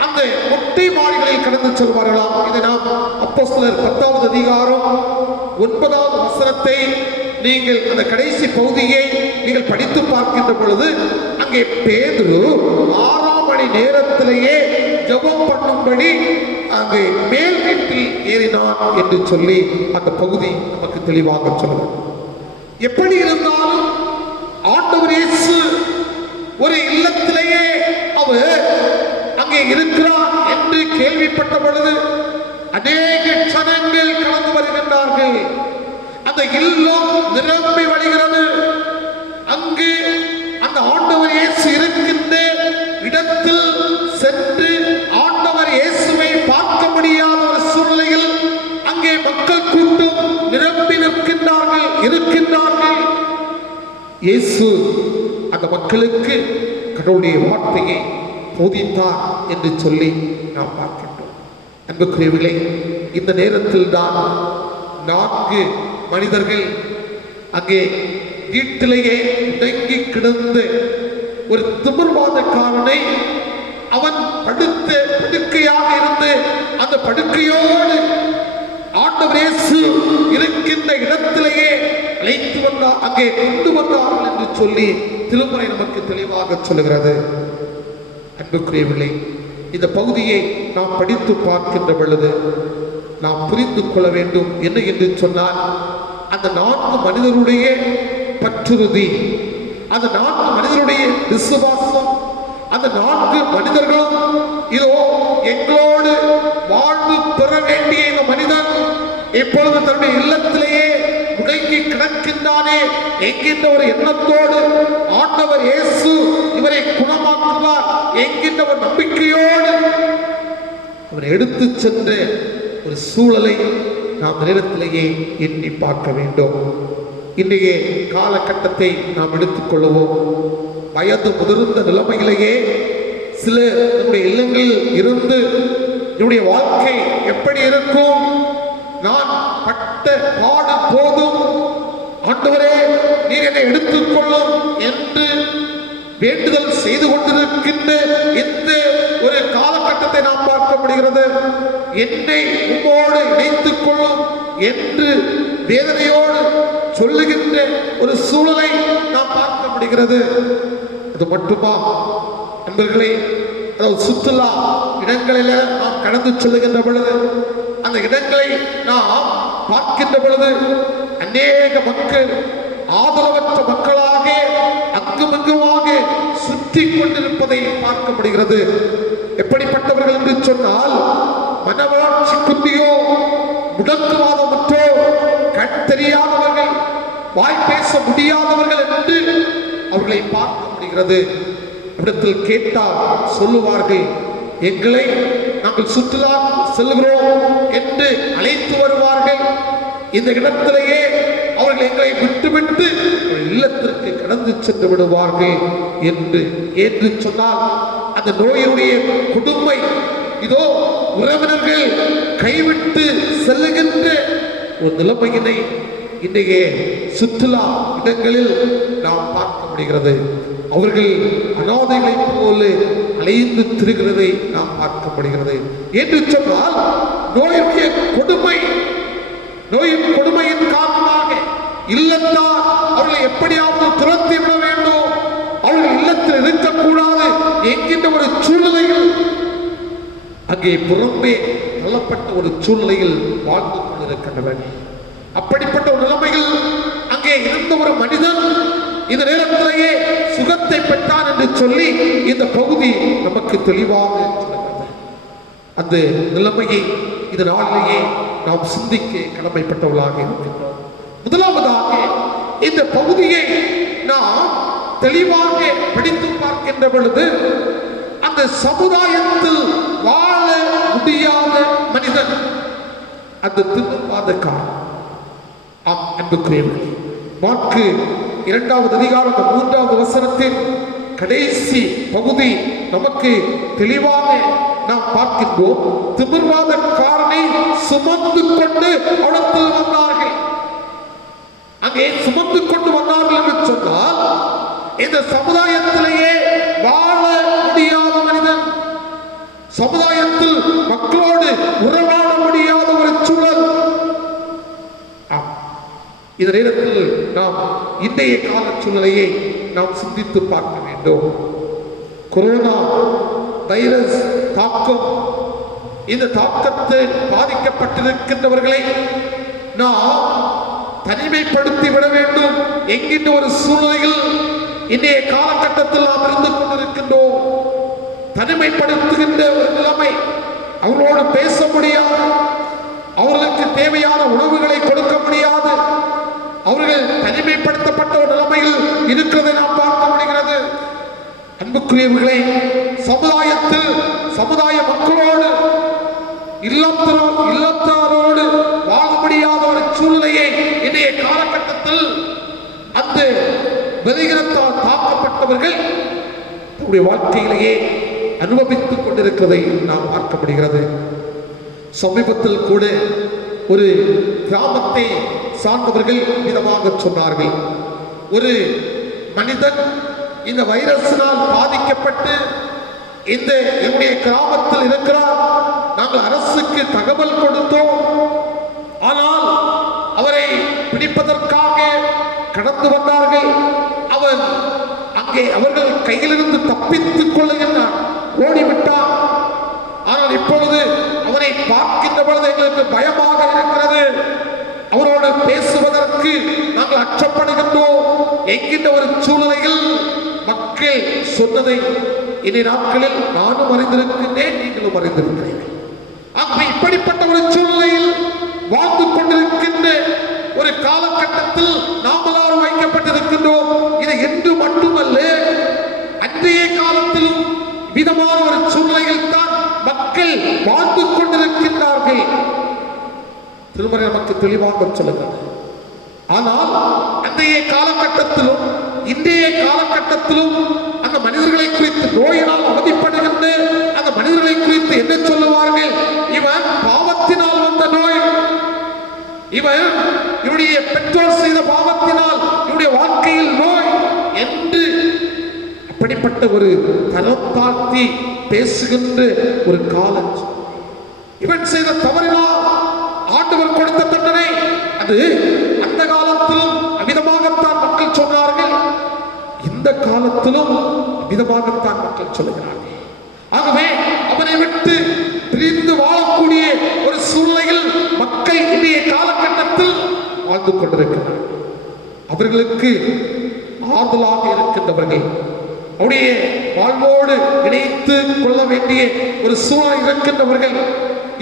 அந்த மொட்டை மாடிகளில் கடந்து செல்வார்களாம். இதை நாம் அப்போஸ்தலர் 10வது அதிகாரம் 9வது வசனத்தை நீங்கள் அந்த கடைசி பகுதியை நீங்கள் படித்து பார்க்கின்ற பொழுது அங்கே பேதுரு 6ஆம் மணி நேரத்திலேயே ஜெபம் பண்ணும்படி அங்கே மேல் வீட்டில் ஏறினான் என்று சொல்லி அந்த பகுதி நமக்கு தெளிவாக சொல்லுது. எப்படி இருந்தாலும் ஆண்டவர் இயேசு ஒரு இல்லத்திலேயே அவர் அங்கே இருக்கிறார் என்று கேள்விப்பட்ட பொழுது அநேக ஜனங்கள் கடந்து வருகின்றார்கள். அந்த இல்லம் நிரம்பி வழிகிறது. அங்கு அந்த ஆண்டவர் இயேசு இருக்கின்ற இடத்தில் சென்று ஆண்டவர் இயேசுவை பார்க்க முடியாத ஒரு சூழ்நிலையில் அங்கே மக்கள் கூட்டம் நிரம்பி இருக்கின்றார்கள். இயேசு அந்த மக்களுக்கு கடவுளுடைய வார்த்தையை போதித்தார் என்று சொல்லி நாம் பார்க்கின்றோம். அன்புக்குரியவர்களே, இந்த நேரத்தில் தான் 4 மனிதர்கள் அங்கே வீட்டிலேயே முடங்கி கிடந்து ஒரு திமிர்வாதக்காரனை அவன் படுத்த படுக்கையாக இருந்து அந்த படுக்கையோடு ஆண்டவர் இயேசு இருக்கின்ற இடத்திலேயே அழைத்து வந்தார், அங்கே கொண்டு வந்தார்கள் என்று சொல்லி திருமுறை நமக்கு தெளிவாக சொல்லுகிறது. அன்புக்குரியவர்களே, இந்த பகுதியை நாம் படித்து பார்க்கின்ற பொழுது நாம் புரிந்து கொள்ள வேண்டும் என்ன என்று சொன்னால், அந்த 4 மனிதருடைய பற்றுறுதி, அந்த 4 மனிதருடைய விசுவாசம், அந்த 4 மனிதர்களும் இதோ எங்களோடு வாழ்வு பெற வேண்டிய இந்த மனிதன் இப்பொழுது தன்னுடைய இல்லத்திலேயே முடங்கி கிடக்கின்றானே என்கின்ற ஒரு எண்ணத்தோடு ஆண்டவர் இயேசு இவரை குணமாக்குவார் என்கின்ற ஒரு நம்பிக்கையோடு அவரை எடுத்து சென்று ஒரு சூழலை நாம் நேரத்திலேயே எண்ணி பார்க்க வேண்டும். இன்றைய காலகட்டத்தை நாம் எடுத்துக்கொள்வோம். வயது முதிர்ந்த நிலைமையிலேயே சில நம்முடைய இல்லங்களில் இருந்து என்னுடைய வாழ்க்கை எப்படி இருக்கும், நான் பட்ட பாடு போதும், ஆண்டவரே நீர் என்னை எடுத்துக்கொள்ளும் என்று வேண்டுதல் செய்து கொண்டிருக்கின்ற இந்த ஒரு காலகட்டத்தை நாம் பார்க்க முடிகிறது. என்னை உம்மோடு இணைத்துக் கொள்ளும் என்று வேதனையோடு சொல்லுகின்ற ஒரு சூழலை நாம் பார்க்க முடிகிறது. அது மட்டுமா நண்பர்களே, அதாவது சுற்றுலா இடங்களில் நாம் கடந்து செல்லுகின்ற பொழுது அந்த இடங்களை நாம் பார்க்கின்ற பொழுது அநேக மக்கள் ஆதரவற்ற மக்களாக அங்குமங்குமாக சுற்றி கொண்டிருப்பதை பார்க்க முடிகிறது. எப்படிப்பட்டவர்கள் என்று சொன்னால், மனவளர்ச்சி குந்தியோ, முடக்குவாதமற்றோ, கண் தெரியாதவர்கள், வாய் பேச முடியாதவர்கள் என்று அவர்களை பார்க்க முடிகிறது. இடத்தில் கேட்டால் சொல்லுவார்கள், எங்களை நாங்கள் சுற்றுலா செல்கிறோம் என்று அழைத்து வருவார்கள். இந்த இடத்திலேயே அவர்கள் எங்களை விட்டுவிட்டு இல்லத்திற்கு கடந்து சென்று விடுவார்கள் என்று சொன்னால் அந்த நோயுடைய கொடுமை இதோ உறவினர்கள் கைவிட்டு செல்லுகின்ற ஒரு நிலைமையினை இன்றைய சுற்றுலா இடங்களில் நாம் பார்க்க முடிகிறது. அவர்கள் அனாதைகளைப் போல அலைந்து திரிகிறதை நாம் பார்க்க முடிகிறது. என்று சொன்னால் நோயுடைய கொடுமை, நோயின் கொடுமையின் காரணமாக இல்லத்தார் அவர்களை எப்படியாவது துரத்தி விட வேண்டும், அவர்கள் இல்லத்தில் இருக்கக்கூடாது என்கின்ற ஒரு சூழ்நிலையில் அங்கே புறம்பே தள்ளப்பட்ட ஒரு சூழ்நிலையில் வாழ்ந்து கொண்டிருக்கின்றனர். அப்படிப்பட்ட ஒரு நிலைமையில் அங்கே இருந்த ஒரு மனிதன் இந்த நேரத்திலேயே சுகத்தை பெற்றான் என்று சொல்லி இந்த பகுதி நமக்கு தெளிவாக சொல்லுகிறது. அந்த நிலைமையை இந்த நாளிலேயே நாம் சிந்திக்க கடமைப்பட்டவர்களாக இருக்கின்றோம். முதலாவதாக இந்த பகுதியை நாம் தெளிவாக படித்து பார்க்கின்ற பொழுது அந்த சமுதாயத்தில் வாழ முடியாத மனிதன் அந்த திரும்பாதக்காரன். அன்புக்குரியவர்களே, மாற்கு 2வது அதிகாரம் 3வது வசனத்தின் கடைசி பகுதி நமக்கு தெளிவாக நாம் பார்க்கின்றோம். திமிர்வாதக்காரனை சுமந்து கொண்டு அவனத்தில் வந்தார்கள். அங்கே சுமந்து கொண்டு வந்தார்கள் என்று சொன்னால் இந்த சமுதாயத்திலேயே வாழ முடியாத மனிதன், சமுதாயத்தில் மக்களோடு உறவாட முடியாத ஒரு சூழல். இந்த நேரத்தில் நாம் இன்றைய கால சூழ்நிலையை நாம் சிந்தித்து பார்க்க வேண்டும். கொரோனா வைரஸ் தாக்கம், இந்த தாக்கத்தில் பாதிக்கப்பட்டிருக்கின்றவர்களை நாம் தனிமைப்படுத்தி விட வேண்டும் என்கின்ற ஒரு சூழ்நிலையில் இன்றைய காலகட்டத்தில் நாம் இருந்து கொண்டிருக்கின்றோம். தனிமைப்படுத்துகின்ற ஒரு நிலைமை, அவர்களோடு பேச முடியாது, அவர்களுக்கு தேவையான உணவுகளை கொடுக்க முடியாது, அவர்கள் தனிமைப்படுத்தப்பட்ட ஒரு நிலைமையில் இருக்கிறதை நாம் பார்க்க முடிகிறது. அன்புக்குரியவர்களே, சமுதாயத்தில் சமுதாய மக்களோடு இல்லத்தாரோடு வாழ முடியாத ஒரு சூழ்நிலையை இன்றைய காலகட்டத்தில் அந்த பலவீனத்தால் தாக்கப்பட்டவர்கள் தன்னுடைய வாழ்க்கையிலேயே அனுபவித்துக் கொண்டிருக்கிறதை நாம் பார்க்க முடிகிறது. சமீபத்தில் கூட ஒரு கிராமத்தை சார்ந்தவர்கள் விதமாக சொன்னார்கள், ஒரு மனிதன் இந்த வைரஸினால் பாதிக்கப்பட்டு இந்த என்னுடைய கிராமத்தில் இருக்கிறார், நாங்கள் அரசுக்கு தகவல் கொடுத்தோம், ஆனால் அவரை பிடிப்பதற்காக கடந்து வந்தார்கள், அவன் அங்கே அவர்கள் கையிலிருந்து தப்பித்துக் கொள்ளுகின்றான், ஓடிவிட்டான். ஆனால் இப்பொழுது அவனை பார்க்கின்ற பொழுது எங்களுக்கு பயமாக இருக்கிறது, அவரோடு பேசுவதற்கு நாங்கள் அச்சப்படுகின்றோம் என்கின்ற ஒரு சூழ்நிலையில் மக்கள் சொன்னதை இனி நாட்களில் நானும் அறிந்திருக்கின்றேன், நீங்களும் அறிந்திருக்கிறீர்கள். ஆகவே இப்படிப்பட்ட ஒரு சூழ்நிலையில் வாழ்ந்து கொண்டிருக்கின்ற ஒரு காலகட்டத்தில் நாம் எல்லாரும் வைக்கப்பட்டிருக்கின்றோம். இது என்று மட்டுமல்ல, அன்றைய காலத்திலும் விதமான ஒரு சூழ்நிலையில் தான் மக்கள் வாழ்ந்து கொண்டிருக்கின்றார்கள். திருமறை நமக்கு தெளிவாக சொல்லுகிறது. ஆனால் அன்றைய காலகட்டத்திலும் இன்றைய காலகட்டத்திலும் அந்த மனிதர்களை குறித்து நோயினால் அவதிப்படுகின்ற அந்த மனிதர்களை குறித்து என்ன சொல்லுவார்கள்? இவன் பாவத்தினால் வந்த நோய், இவன் இவருடைய பெற்றோர் செய்த பாவத்தினால் இவருடைய வாழ்க்கையில் நோய் என்று அப்படிப்பட்ட ஒரு தரம் தாழ்த்தி பேசுகின்ற ஒரு காலம். இவன் செய்த தவறினால் ஆண்டவர் கொடுத்த தண்டனை, அது அந்த காலத்திலும் அமிதமாகத்தான் மக்கள் சொன்னார்கள், இந்த காலத்திலும் அமிதமாகத்தான் மக்கள் சொல்லுகிறார்கள். ஆகவே அவனை விட்டு பிரிந்து வாழக்கூடிய ஒரு சூழ்நிலையில் மக்கள் இன்றைய காலகட்டத்தில் வாழ்ந்து கொண்டிருக்கிறார்கள். அவர்களுக்கு ஆறுதலாக இருக்கின்றவர்கள், அவருடைய வாழ்வோடு இணைத்து கொள்ள வேண்டிய ஒரு சூழல் இருக்கின்றவர்கள்,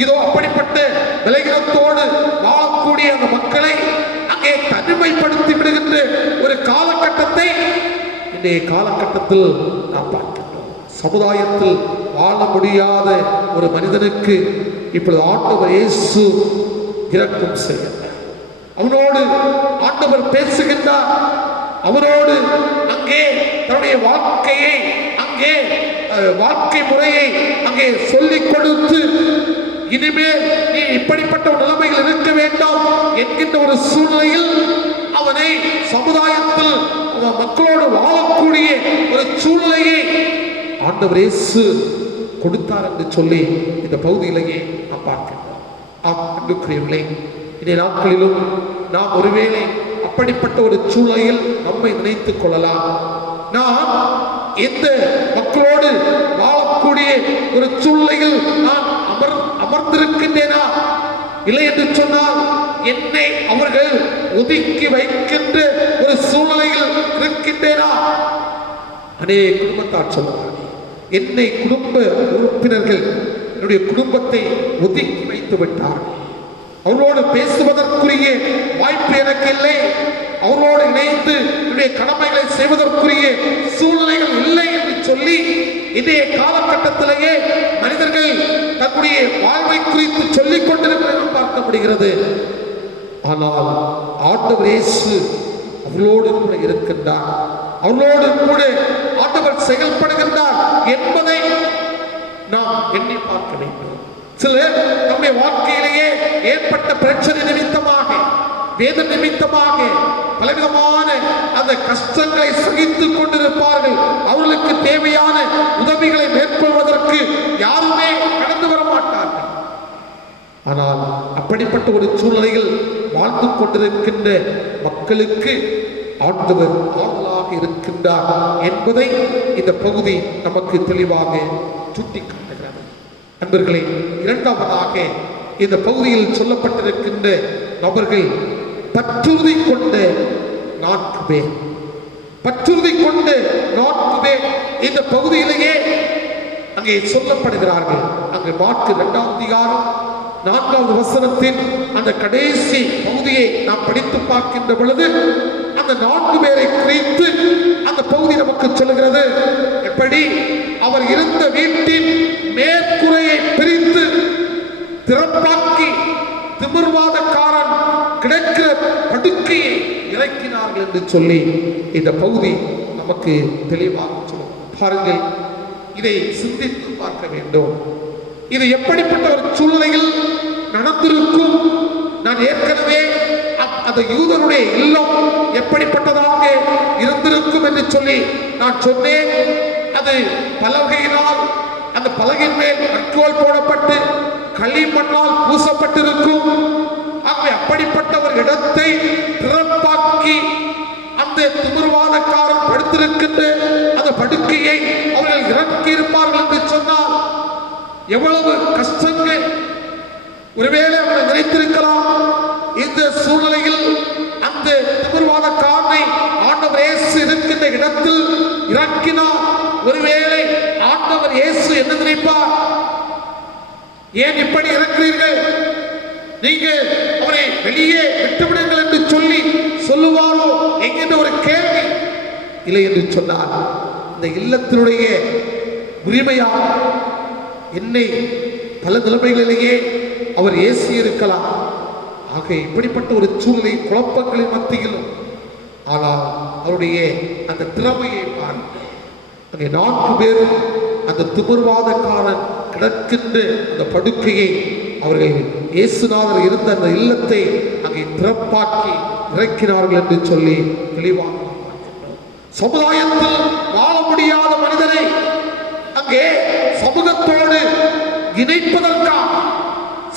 இதோ அப்படிப்பட்ட விலகினத்தோடு வாழக்கூடிய அந்த மக்களை அங்கே தனிமைப்படுத்தி விடுகின்ற ஒரு காலகட்டத்தை இன்றைய காலகட்டத்தில் நாம் பார்க்கிறோம். சமுதாயத்தில் வாழ முடியாத ஒரு மனிதனுக்கு இப்பொழுது ஆண்டவர் இயேசு இரக்கம் செய்கிறார். அவனோடு ஆண்டவர் பேசுகின்றார். அவனோடு அங்கே தன்னுடைய வாழ்க்கையை, அங்கே வாழ்க்கை முறையை அங்கே சொல்லிக் கொடுத்து, இனிமேல் நீ இப்படிப்பட்ட ஒரு நிலைமையில் இருக்க வேண்டாம் என்கின்ற ஒரு சூழ்நிலையில் அவனை சமுதாயத்தில் மக்களோடு வாழக்கூடிய ஒரு சூழ்நிலையை ஆண்டவர் இயேசு கொடுத்தார் என்று சொல்லி இந்த பகுதியிலேயே நாம் பார்க்கின்றோம். அன்புக்குரியவர்களே, இந்த நாட்களிலும் நாம் ஒருவேளை அப்படிப்பட்ட ஒரு சூழ்நிலையில் நம்மை நினைத்துக் கொள்ளலாம். நான் எந்த மக்களோடு வாழக்கூடிய ஒரு சூழ்நிலையில் நான் அமர்ந்திருக்கின்றேனா, இல்லை என்று சொன்னால் என்னை அவர்கள் ஒதுக்கி வைக்கின்ற ஒரு சூழ்நிலையில் இருக்கின்றேனா? அநேக குடும்பத்தார் சொல்லுவார்கள், என்னை குடும்ப உறுப்பினர்கள் என்னுடைய குடும்பத்தை ஒதுக்கி வைத்து விட்டார்கள், அவர்களோடு பேசுவதற்குரிய வாய்ப்பு எனக்கு இல்லை, அவர்களோடு இணைந்து என்னுடைய கடமைகளை செய்வதற்குரிய சூழ்நிலைகள் இல்லை என்று சொல்லி இதே காலகட்டத்திலேயே மனிதர்கள் தன்னுடைய வாழ்வை குறித்து சொல்லிக் கொண்டிருக்கிறதை பார்க்க முடிகிறது. ஆனால் ஆண்டவர் இயேசு அவர்களோடு கூட இருக்கின்றார், அவர்களோடு கூட ஆண்டவர் செயல்படுகின்றார் என்பதை நாம் எண்ணி பார்க்க வேண்டும். சிலர் நம்முடைய வாழ்க்கையிலேயே ஏற்பட்ட பிரச்சனை நிமித்தமாக, வேதனை நிமித்தமாக பலவிதமான அந்த கஷ்டங்களை சகித்துக் கொண்டிருப்பார்கள். அவர்களுக்கு தேவையான உதவிகளை மேற்கொள்வதற்கு யாருமே கடந்து வர மாட்டார்கள். ஆனால் அப்படிப்பட்ட ஒரு சூழ்நிலையில் வாழ்ந்து கொண்டிருக்கின்ற மக்களுக்கு ஆண்டவர் ஆறுதலாக இருக்கின்றார் என்பதை இந்த பகுதி நமக்கு தெளிவாக சுட்டிக்காட்டுகிறது. அன்பர்களே, இரண்டாவதாக இந்த பகுதியில் சொல்லப்பட்டிருக்கின்ற நபர்கள் பற்றுறுதி கொண்ட 4 பேர். பற்றுறுதி கொண்ட 4 பேர் இந்த பகுதியிலேயே அங்கே சொல்லப்படுகிறார்கள். அங்கே மார்க்கு 2ஆம் அதிகாரம் 4வது வசனத்தின் அந்த கடைசி பகுதியை நாம் படித்து பார்க்கின்ற பொழுது அந்த 4 பேரை குறித்து அந்த பகுதி நமக்கு சொல்லுகிறது. எப்படி அவர் இருந்த வீட்டின் மேற்கூரையை பிரித்து திறப்பாக்கி திமிர்வாதக்காரன் கிடக்கிற படுக்கையை இறக்கினார்கள் என்று சொல்லி இந்த பகுதி நமக்கு தெளிவாக சொல்லும். பாருங்கள், இதை சிந்தித்து பார்க்க வேண்டும். இது எப்படிப்பட்ட ஒரு சூழ்நிலையில் நடந்திருக்கும்? நான் ஏற்கனவே அந்த யூதருடைய இல்லம் எப்படிப்பட்டதாக இருந்திருக்கும் என்று சொல்லி நான் சொன்னேன். அது பலகையினால், அந்த பலகையின் மேல் அக்கோல் போடப்பட்டு களிமண்ணால் பூசப்பட்டிருக்கும். ஆகவே அப்படிப்பட்ட ஒரு இடத்தை திறப்பாக்கி அந்த திமிர்வாதக்காரன் படுத்திருக்கின்ற அந்த படுக்கையை அவர்கள் இறக்கி இருப்பார்கள் என்று சொன்னால் எவ்வளவு கஷ்டங்கள்! ஒருவேளை அவர்கள் நினைத்திருக்கலாம், இந்த சூழ்நிலையில் அந்த திமிர்வாதக்காரனை ஆண்டவர் இயேசு இருக்கின்ற இடத்தில் இறக்கினார். ஒருவேளை ஆண்டவர் இயேசு என்ன நினைப்பார்? ஏன் இப்படி இறக்கிறீர்கள், நீங்கள் அவரை வெளியே விட்டுவிடுங்கள் என்று சொல்லி சொல்லுவாரோ என்கின்ற ஒரு கேள்வி. இல்லை என்று சொன்னார், இந்த இல்லத்தினுடைய உரிமையாளர் என்னை பல நிலைமைகளிலேயே அவர் ஏசி இருக்கலாம். ஆக இப்படிப்பட்ட ஒரு சூழ்நிலை குழப்பங்களின் மத்தியிலும், ஆனால் அவருடைய அந்த திறமையை பாருங்கள். அங்கே 4 பேரும் அந்த திமிர்வாதக்காரன் கிடக்கின்ற அந்த படுக்கையை அவர்கள் இயேசுநாதர் இருந்த அந்த இல்லத்தை அங்கே திறப்பாக்கி இறக்கினார்கள் என்று சொல்லி தெளிவாக சமுதாயத்தில் வாழ முடியாத மனிதரை அங்கே சமூகத்தோடு இணைப்பதற்காக,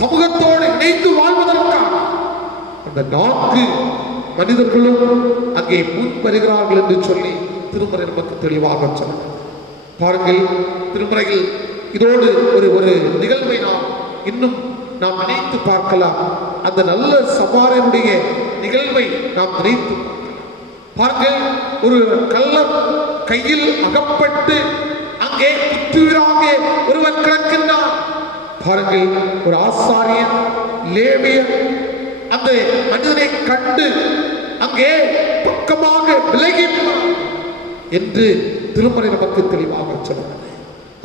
சமூகத்தோடு இணைந்து வாழ்வதற்காக அந்த 4 மனிதர்களும் அங்கே முன் வருகிறார்கள் என்று சொல்லி திருமறை நமக்கு தெளிவாக சொல்லுங்கள். பாருங்கள், திருமறையில் இதோடு ஒரு நிகழ்வை இன்னும் நாம் நினைத்து பார்க்கலாம். அந்த நல்ல சமாரியனுடைய நிகழ்வை நாம் நினைத்து பாருங்கள். ஒரு கள்ளர் கையில் அகப்பட்டு அங்கே குற்றுயிராக ஒருவன் கிடக்கின்றான். பாருங்கள், ஒரு ஆசாரியன் லேவியர் அந்த மனிதனை கண்டு அங்கே பக்கமாக விலகி என்று திருமறை நமக்கு தெளிவாக சொல்லுகிறது.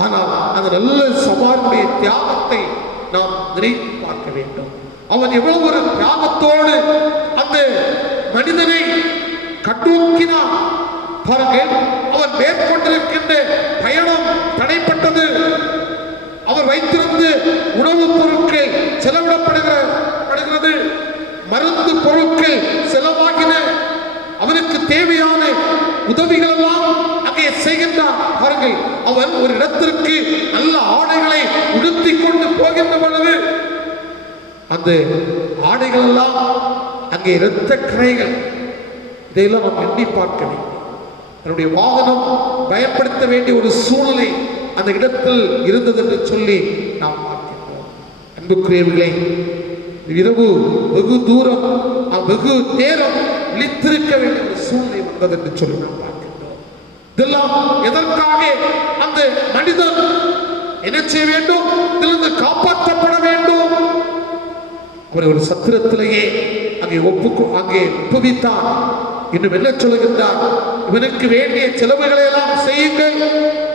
ஆனால் அந்த நல்ல சமானுடைய தியாகத்தை நாம் நினைத்து பார்க்க வேண்டும். அவன் எவ்வளவு ஒரு தியாகத்தோடு அந்த மனிதனை கட்டூக்கினான் பாருங்கள். அவன் மேற்கொண்டிருக்கின்ற பயணம் தடைப்பட்டது. அவர் வைத்திருந்து உணவுப் பொருட்கள் செலவிடப்படுகிறது, மருந்து பொருட்கள் செலவாகின, அவனுக்கு தேவையான உதவிகள் எல்லாம் அங்கே செய்கின்றான். பாருங்கள், அவன் ஒரு இடத்திற்கு நல்ல ஆடைகளை உடுத்திக் கொண்டு போகின்ற பொழுது அந்த ஆடைகள் எல்லாம் அங்கே இரத்த கரைகள். இதையெல்லாம் நாம் எண்ணி பார்க்க வேண்டும். தன்னுடைய வாகனம் பயன்படுத்த வேண்டிய ஒரு சூழ்நிலை அந்த இடத்தில் இருந்தது என்று சொல்லி நாம் பார்க்கின்றோம். அன்புக்குரியவர்களே, இரவு வெகு தூரம் வெகு நேரம் விழித்திருக்க வேண்டிய ஒரு சூழ்நிலை வந்தது என்று சொல்லி நாம் பார்க்கின்றோம். இதெல்லாம் எதற்காக? அந்த மனிதன் என்ன செய்ய வேண்டும்? இதிலிருந்து காப்பாற்றப்பட வேண்டும். அவரை ஒரு சத்திரத்திலேயே அங்கே ஒப்புவித்தான். இன்னும் என்ன சொல்லுகின்றார்? இவனுக்கு வேண்டிய செலவுகளை எல்லாம் செய்யுங்கள்,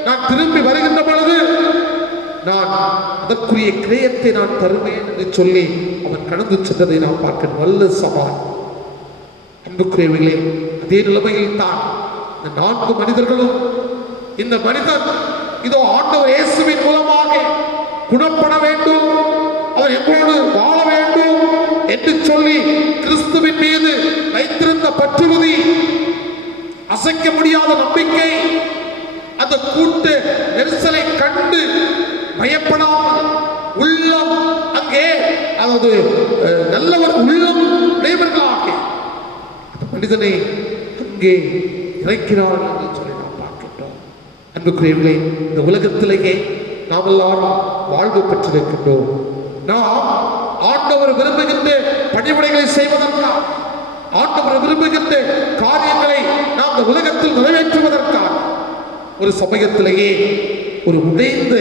நான் திரும்பி வருகின்ற பொழுது நான் அதற்குரிய கிரயத்தை நான் தருவேன் என்று சொல்லி அவன் கடந்து சென்றதை நாம் பார்க்க நல்ல சவால். அன்புக்குரியவர்களே, அதே நிலைமையில் தான் இந்த 4 மனிதர்களும், இந்த மனிதன் இதோ ஆண்டவர் இயேசுவின் மூலமாக குணப்பட வேண்டும், அவர் எங்களோடு வாழ வேண்டும் என்று சொல்லி கிறிஸ்துவின் மீது வைத்திருந்த பற்றுறுதி, அசைக்க முடியாத நம்பிக்கை, அந்த கூட்டு நெரிசலை கண்டு பயப்படாமல் உள்ளம் அங்கே, அதாவது நல்லவர் உள்ளம் உடையவர்களாக அந்த மனிதனை அங்கே இறக்கிறார்கள் என்று சொல்லி நாம் பார்க்கின்றோம். அன்புக்குரியவர்களே, இந்த உலகத்திலேயே நாம் எல்லாரும் வாழ்வு பெற்றிருக்கின்றோம். நாம் ஆண்டவர் விரும்புகின்ற பணிவிடைகளை செய்வதற்காக, ஆண்டவர் விரும்புகின்ற காரியங்களை நாம் இந்த உலகத்தில் நிறைவேற்றுவதற்காக ஒரு சமயத்திலேயே ஒரு உடைந்த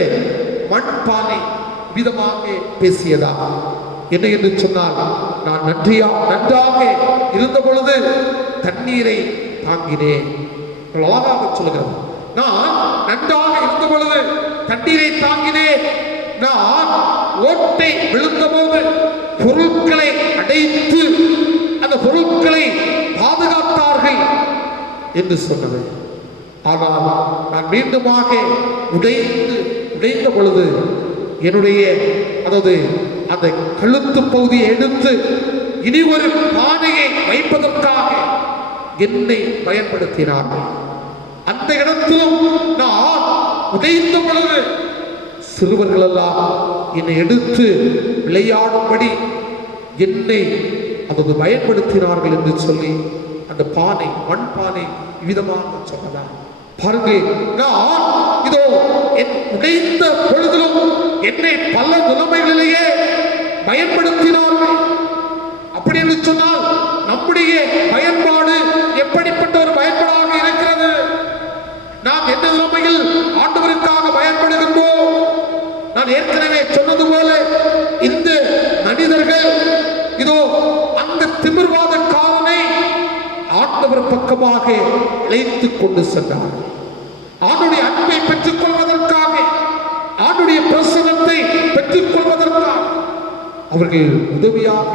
மண்பானை விதமாக பேசியதா என்ன என்று சொன்னால், நான் நன்றாக இருந்த பொழுது தண்ணீரை தாங்கினேன். அழகாக சொல்லுகிறது, நான் நன்றாக இருந்த பொழுது தண்ணீரை தாங்கினேன், நான் ஓட்டை விழுந்த போது பொருட்களை அடைத்து அந்த பொருட்களை பாதுகாத்தார்கள் என்று சொன்னது. ஆனால் நான் மீண்டுமாக உடைந்த பொழுது என்னுடைய, அதாவது அந்த கழுத்து பகுதியை எடுத்து இனி ஒரு பானையை வைப்பதற்காக என்னை பயன்படுத்தினார்கள். அந்த இடத்திலும் நான் உடைந்த பொழுது சிறுவர்கள் எல்லாம் என்னை எடுத்து விளையாடும்படி என்னை அதாவது பயன்படுத்தினார்கள் என்று சொல்லி அந்த பானை, மண் பானை விதமாக சொன்னதார். பாருங்கள், நான் இதோ என் உடைந்த பொழுதிலும் என்னை பல நிலைமைகளிலேயே பயன்படுத்தினார்கள். அப்படி என்று சொன்னால் நம்முடைய பயன்பாடு எப்படிப்பட்ட ஒரு பயன்பாடாக இருக்கிறது? நாம் எந்த நிலைமையில் ஆண்டவருக்காக பயன்படுகின்றோம்? நான் ஏற்கனவே சொன்னது போல இந்த மனிதர்கள் இதோ அந்த திமிர்வாத காலனை ஆண்டவர் பக்கமாக அழைத்துக் கொண்டு சென்றார்கள். ஆண்டுடைய அன்பை பெற்றுக் கொள்வதற்காக, ஆண்டுடைய பிரசனத்தை பெற்றுக் கொள்வதற்காக அவர்கள் உதவியாக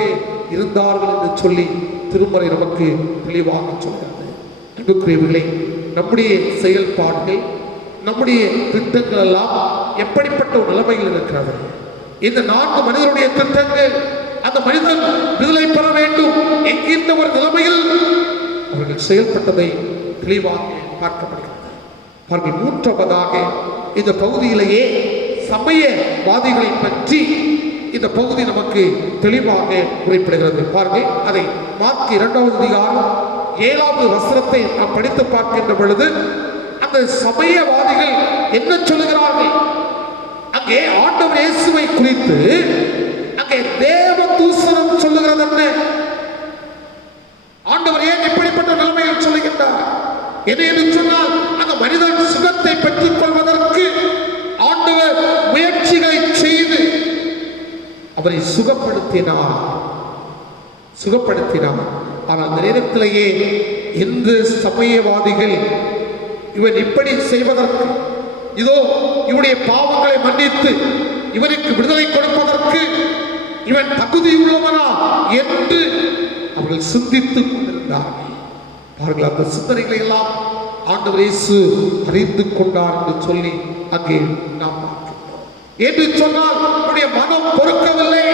இருந்தார்கள் என்று சொல்லி திருமறை நமக்கு தெளிவாக சொல்கிறது. அன்புக்குரியவர்களே, நம்முடைய செயல்பாடுகள், நம்முடைய திட்டங்கள் எல்லாம் எப்படிப்பட்ட ஒரு நிலைமையில் இருக்கிறது? இந்த 4 மனிதனுடைய திட்டங்கள், அந்த மனிதன் விடுதலை பெற வேண்டும் என்கின்ற ஒரு நிலைமையில் அவர்கள் செயல்பட்டதை தெளிவாக பார்க்கப்படுகிறது. பாருங்கள், 3வதாக இந்த பகுதியிலேயே சமயவாதிகளை பற்றி இந்த பகுதி நமக்கு தெளிவாக குறிப்பிடுகிறது. பாருங்கள், அதை மார்க் 2வது அதிகாரம் 7வது வசனத்தை நாம் படித்து பார்க்கின்ற பொழுது அந்த சமயவாதிகள் என்ன சொல்லுகிறார்கள்? அங்கே ஆண்டவர் இயேசுவை குறித்து அங்கே தேவ தூஷணம் சொல்லுகிறது. என்ன ஆண்டவர் ஏன் இப்படிப்பட்ட நிலைமையில் சொல்லுகின்றார்? என்ன என்று சொன்னால், அந்த மனிதன் சுகத்தை பெற்றுக் கொள்வதற்கு ஆண்டவர் முயற்சிகளை செய்து அவரை சுகப்படுத்தினார். ஆனால் அந்த நேரத்திலேயே இந்த சமயவாதிகள் இவன் இப்படி செய்வதற்கு இதோ இவனுடைய பாவங்களை மன்னித்து இவனுக்கு விடுதலை கொடுப்பதற்கு இவன் தகுதியுள்ளவனா என்று அவர்கள் சிந்தித்துக் கொண்டிருந்தார்கள். பாருங்கள், அந்த சிந்தனைகளை எல்லாம் ஆண்டவர் இயேசு அறிந்து கொண்டார் என்று சொல்லி அங்கே நாம் பார்க்கிறோம். என்று சொன்னால் அவருடைய மனம் பொறுக்கவில்லை.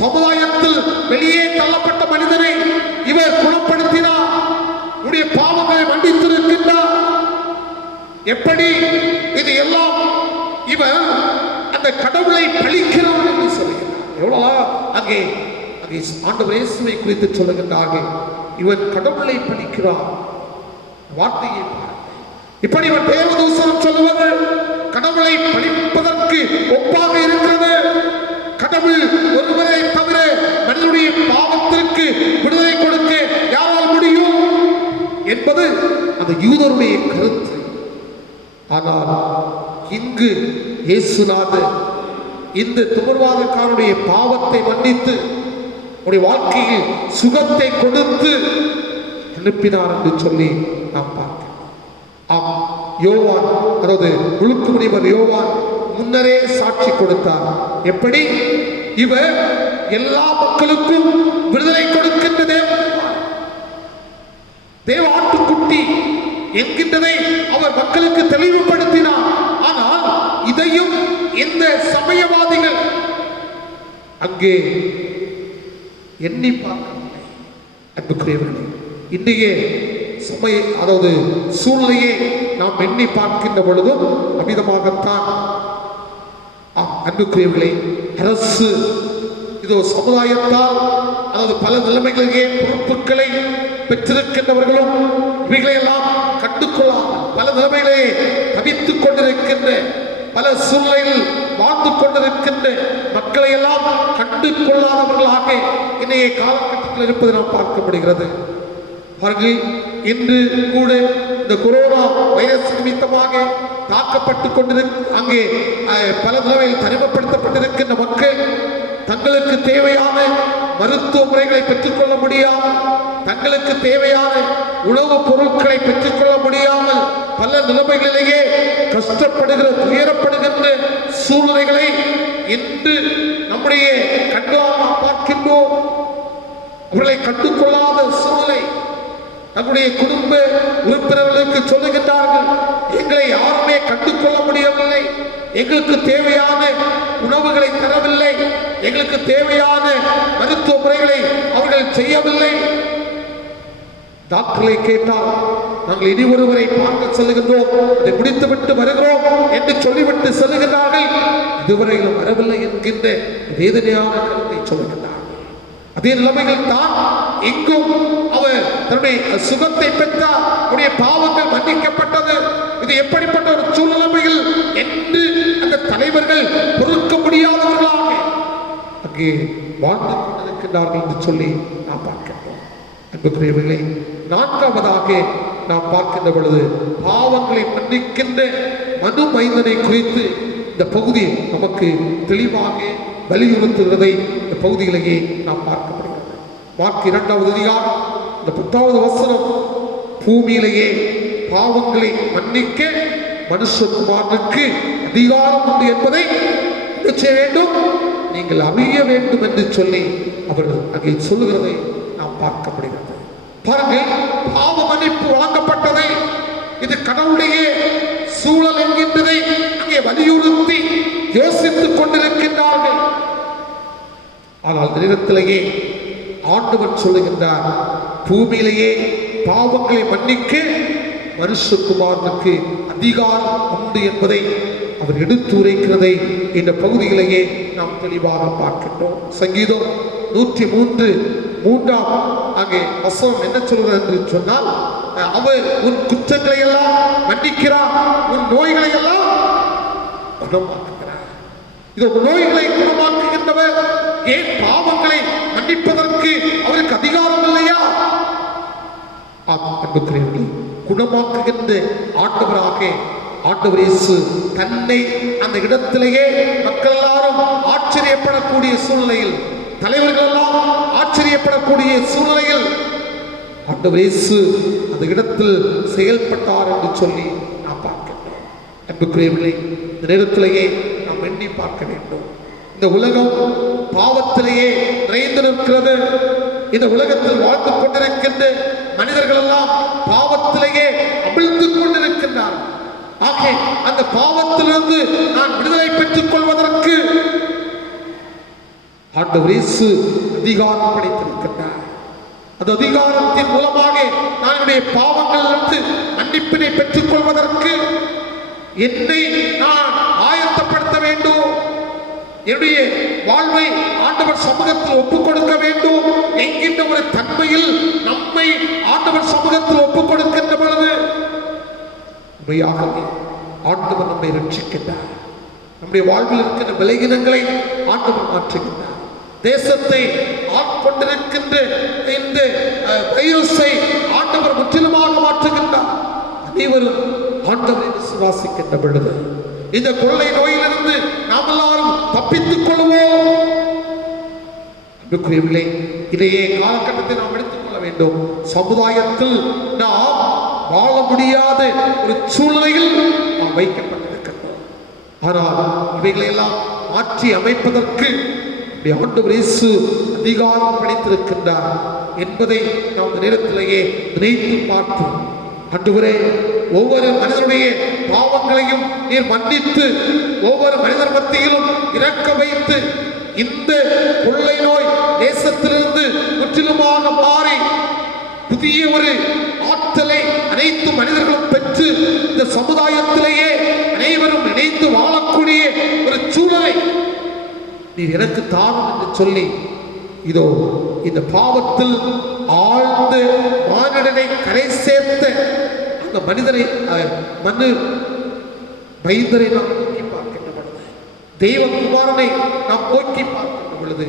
சமுதாயத்தில் வெளியே தள்ளப்பட்ட மனிதனை இவர் குணப்படுத்தினார், உடைய பாவங்களை மன்னித்திருக்கின்றார். எப்படி இது எல்லாம் இவர் அந்த கடவுளை பழிக்கிறார் என்று சொல்லுகிறார். எவ்வளவு அங்கே ஆண்டவர் இயேசுவை குறித்து சொல்லுகின்றார்கள், இவன் கடவுளை பழிக்கிறான். வார்த்தையை இப்படி இவன் தேவதூசனம் சொல்லுவது கடவுளை பழிப்பதற்கு ஒப்பாக இருக்கிறது. கடவுள் ஒருவரை தவிர மனிதனுடைய பாவத்திற்கு விடுதலை கொடுக்க யாரால் முடியும் என்பது அந்த யூதருடைய கருத்து. ஆனால் இங்கு இயேசுநாதர் இந்த துமர்வாதக்காரனுடைய பாவத்தை மன்னித்து உடைய வாழ்க்கையில் சுகத்தை கொடுத்து அனுப்பினார் என்று சொல்லி நாம் பார்க்கிறோம். ஆம், யோவான், அதாவது முழுக்கு முனிவர் யோவான் முன்னரே சாட்சி கொடுத்தார். எப்படி? இவர் எல்லா மக்களுக்கும் விடுதலை கொடுக்கின்ற தேவ ஆட்டுக்குட்டி என்கின்றதை அவர் மக்களுக்கு தெளிவுபடுத்தினார். ஆனால் இதையும் இந்த சமயவாதிகள் அங்கே எண்ணி பார்க்கவில்லை. அன்புக்குரியவர்களே, இன்றைய சமய அதாவது சூழ்நிலையை நாம் எண்ணி பார்க்கின்ற பொழுதும் அமிதமாகத்தான். அன்புக்குரியவர்களே, அரசு இதோ சமுதாயத்தால் அதாவது பல நிலைமைகளிலே பொறுப்புகளை பெற்றிருக்கின்றவர்களும் இவைகளையெல்லாம் கண்டுகொள்ளாமல் பல நிலைமைகளே தவித்துக் கொண்டிருக்கின்ற, பல சூழ்நிலையில் வாழ்ந்து கொண்டிருக்கின்ற மக்களை எல்லாம் கண்டு கொள்ளாதவர்களாக இன்றைய காலகட்டத்தில் இருப்பதை நாம் பார்க்க முடிகிறது. பாருங்கள், இன்று கூட இந்த கொரோனா வைரஸ் நிமித்தமாக தாக்கப்பட்டு அங்கே பல நிலைமையில் தனிமைப்படுத்தப்பட்டிருக்கின்ற மக்கள் தங்களுக்கு தேவையான மருத்துவ முறைகளை பெற்றுக்கொள்ள முடியாமல், தங்களுக்கு தேவையான உணவுப் பொருட்களை பெற்றுக்கொள்ள முடியாமல் பல நிலைமைகளிலேயே கஷ்டப்படுகிற துயரப்படுகின்ற சூழ்நிலைகளை இன்று நம்முடைய கண்ணால் நாம் பார்க்கின்றோம். அவர்களை கண்டுகொள்ளாத சூழ்நிலை. நம்முடைய குடும்ப உறுப்பினர்களுக்கு சொல்லுகின்றார்கள், எங்களை யாருமே கண்டுகொள்ள முடியவில்லை, எங்களுக்கு தேவையான உணவுகளை தரவில்லை, எங்களுக்கு தேவையான மருத்துவ முறைகளை அவர்கள் செய்யவில்லை. டாக்டர்களை கேட்டால் நாங்கள் இனி ஒருவரை பார்க்க செல்லுகின்றோம், அதை முடித்துவிட்டு வருகிறோம் என்று சொல்லிவிட்டு செல்லுகின்றார்கள். இதுவரையிலும் வரவில்லை என்கின்ற வேதனையான கருத்தை சொல்லுகின்றார். அதே நிலைமைகள் தான் எங்கும் அவர் தன்னுடைய சுகத்தை பெற்றார், அவருடைய பாவங்கள் மன்னிக்கப்பட்டது. இது எப்படிப்பட்ட ஒரு சூழ்நிலைமையில் என்று அந்த தலைவர்கள் பொறுக்க முடியாதவர்களாக அங்கே வாழ்ந்து கொண்டிருக்கின்றார்கள் என்று சொல்லி நாம் பார்க்கின்றோம். அன்புக்குரியவர்களே, நான்காவதாக நாம் பார்க்கின்ற பொழுது பாவங்களை மன்னிக்கின்ற மனு மைந்தனை குறித்து இந்த பகுதி நமக்கு தெளிவாக வலியுறுத்துகிறதை இந்த பகுதியிலேயே நாம் பார்க்கப்படுகிறது. மார்க் 2வது அதிகாரம் இந்த 10வது வசனம், பூமியிலேயே பாவங்களை மன்னிக்க மனுஷகுமாரனுக்கு அதிகாரம் உண்டு என்பதை செய்ய வேண்டும், நீங்கள் அறிய வேண்டும் என்று சொல்லி அவர்கள் அங்கே சொல்லுகிறதை நாம் பார்க்கப்படுகிறது. பாருங்கள், பாவ மன்னிப்பு வழங்கப்பட்டதை இது கடவுளுடைய சூழல் என்கின்றதை அங்கே வலியுறுத்தி யோசித்துக் கொண்டிருக்கின்றார்கள். ஆனால் நேரத்திலேயே ஆண்டவர் சொல்லுகின்றார், பூமியிலேயே பாவங்களை மன்னிக்க மனுஷகுமாரனுக்கு அதிகாரம் உண்டு என்பதை அவர் எடுத்துரைக்கிறதை இந்த பகுதியிலேயே நாம் தெளிவாக பார்க்கின்றோம். சங்கீதம் 103 அங்கே வசனம் என்ன சொல்கிறது என்று சொன்னால், அவர் உன் குற்றங்களை எல்லாம் மன்னிக்கிறார், உன் நோய்களை எல்லாம் குணமாக்குகிறார். இது நோய்களை குணமாக்குகின்றவர், ஏன் பாவங்களை மன்னிப்பதற்கு அவருக்கு அதிகாரம் இல்லையா? அன்புக்குரியவர்களே, குணமாக்குகின்ற ஆண்டவராக ஆண்டவர் இயேசு தன்னை அந்த இடத்திலேயே மக்கள் எல்லாரும் ஆச்சரியப்படக்கூடிய சூழ்நிலையில், தலைவர்கள் எல்லாம் ஆச்சரியப்படக்கூடிய சூழ்நிலையில் ஆண்டவர் இயேசு அந்த இடத்தில் செயல்பட்டார் என்று சொல்லி நாம் பார்க்கிறோம். அன்புக்குரியவர்களே, இந்த நேரத்திலேயே நாம் எண்ணி பார்க்க வேண்டும். இந்த உலகம் பாவத்திலேயே நிறைந்து நிற்கிறது. இந்த உலகத்தில் வாழ்ந்து கொண்டிருக்கின்ற மனிதர்கள் எல்லாம் பாவத்திலேயே அமிழ்ந்து கொண்டிருக்கின்றார்கள். ஆக அந்த பாவத்திலிருந்து நான் விடுதலை பெற்றுக் கொள்வதற்கு ஆண்டவர் இயேசு அதிகாரம் படைத்திருக்கின்றார். அந்த அதிகாரத்தின் மூலமாக நான் என்னுடைய பாவங்களிலிருந்து மன்னிப்பினை பெற்றுக் கொள்வதற்கு என்னை நான் ஆயத்தப்படுத்த வேண்டும். என்னுடைய வாழ்வை ஆண்டவர் சமூகத்தில் ஒப்புக் கொடுக்க வேண்டும் என்கின்ற ஒரு தன்மையில் நம்மை ஆண்டவர் சமூகத்தில் ஒப்புக் கொடுக்கின்ற பொழுது உண்மையாகவே ஆண்டவர் நம்மை ரட்சிக்கின்றார். நம்முடைய வாழ்வில் இருக்கின்ற விளையினங்களை ஆண்டவர் மாற்றுகின்றார். தேசத்தை ஆட்கொண்டிருக்கின்ற இந்த வைரஸை ஆண்டவர் முற்றிலுமாக மாற்றுகின்றார். அனைவரும் ஆண்டவரை விசுவாசிக்கின்ற பொழுது இந்த கொள்ளை நோயிலிருந்து நாம் எல்லாரும் தப்பித்துக் கொள்வோம். அன்புக்குரியவர்களே, இதையே காலகட்டத்தை நாம் எடுத்துக் கொள்ள வேண்டும். சமுதாயத்தில் நாம் வாழ முடியாத ஒரு சூழ்நிலையில் நாம் வைக்கப்பட்டிருக்கின்றோம். ஆனால் இவைகளை எல்லாம் மாற்றி அமைப்பதற்கு ஆண்டவர் இயேசு அதிகாரம் படைத்திருக்கின்றார் என்பதை நாம் இந்த நேரத்திலேயே நினைத்து பார்ப்போம். ஆண்டவரே, ஒவ்வொரு மனிதனுடைய பாவங்களையும் நீர் மன்னித்து ஒவ்வொரு மனிதர் மத்தியிலும் இரக்க வைத்து இந்த கொள்ளை நோய் தேசத்திலிருந்து முற்றிலுமாக மாறி புதிய ஒரு ஆற்றலை அனைத்து மனிதர்களும் பெற்று இந்த சமுதாயத்திலேயே அனைவரும் இணைந்து வாழக்கூடிய ஒரு சூழலை நீர் எனக்கு தாரும் என்று சொல்லி இதோ இந்த பாவத்தில் ஆழ்ந்த மானிடனை கரை சேர்த்த அந்த மனிதரை மைந்தரை நாம் நோக்கி பார்க்கின்ற பொழுது, தெய்வகுமாரனை நாம் நோக்கி பார்க்கின்ற பொழுது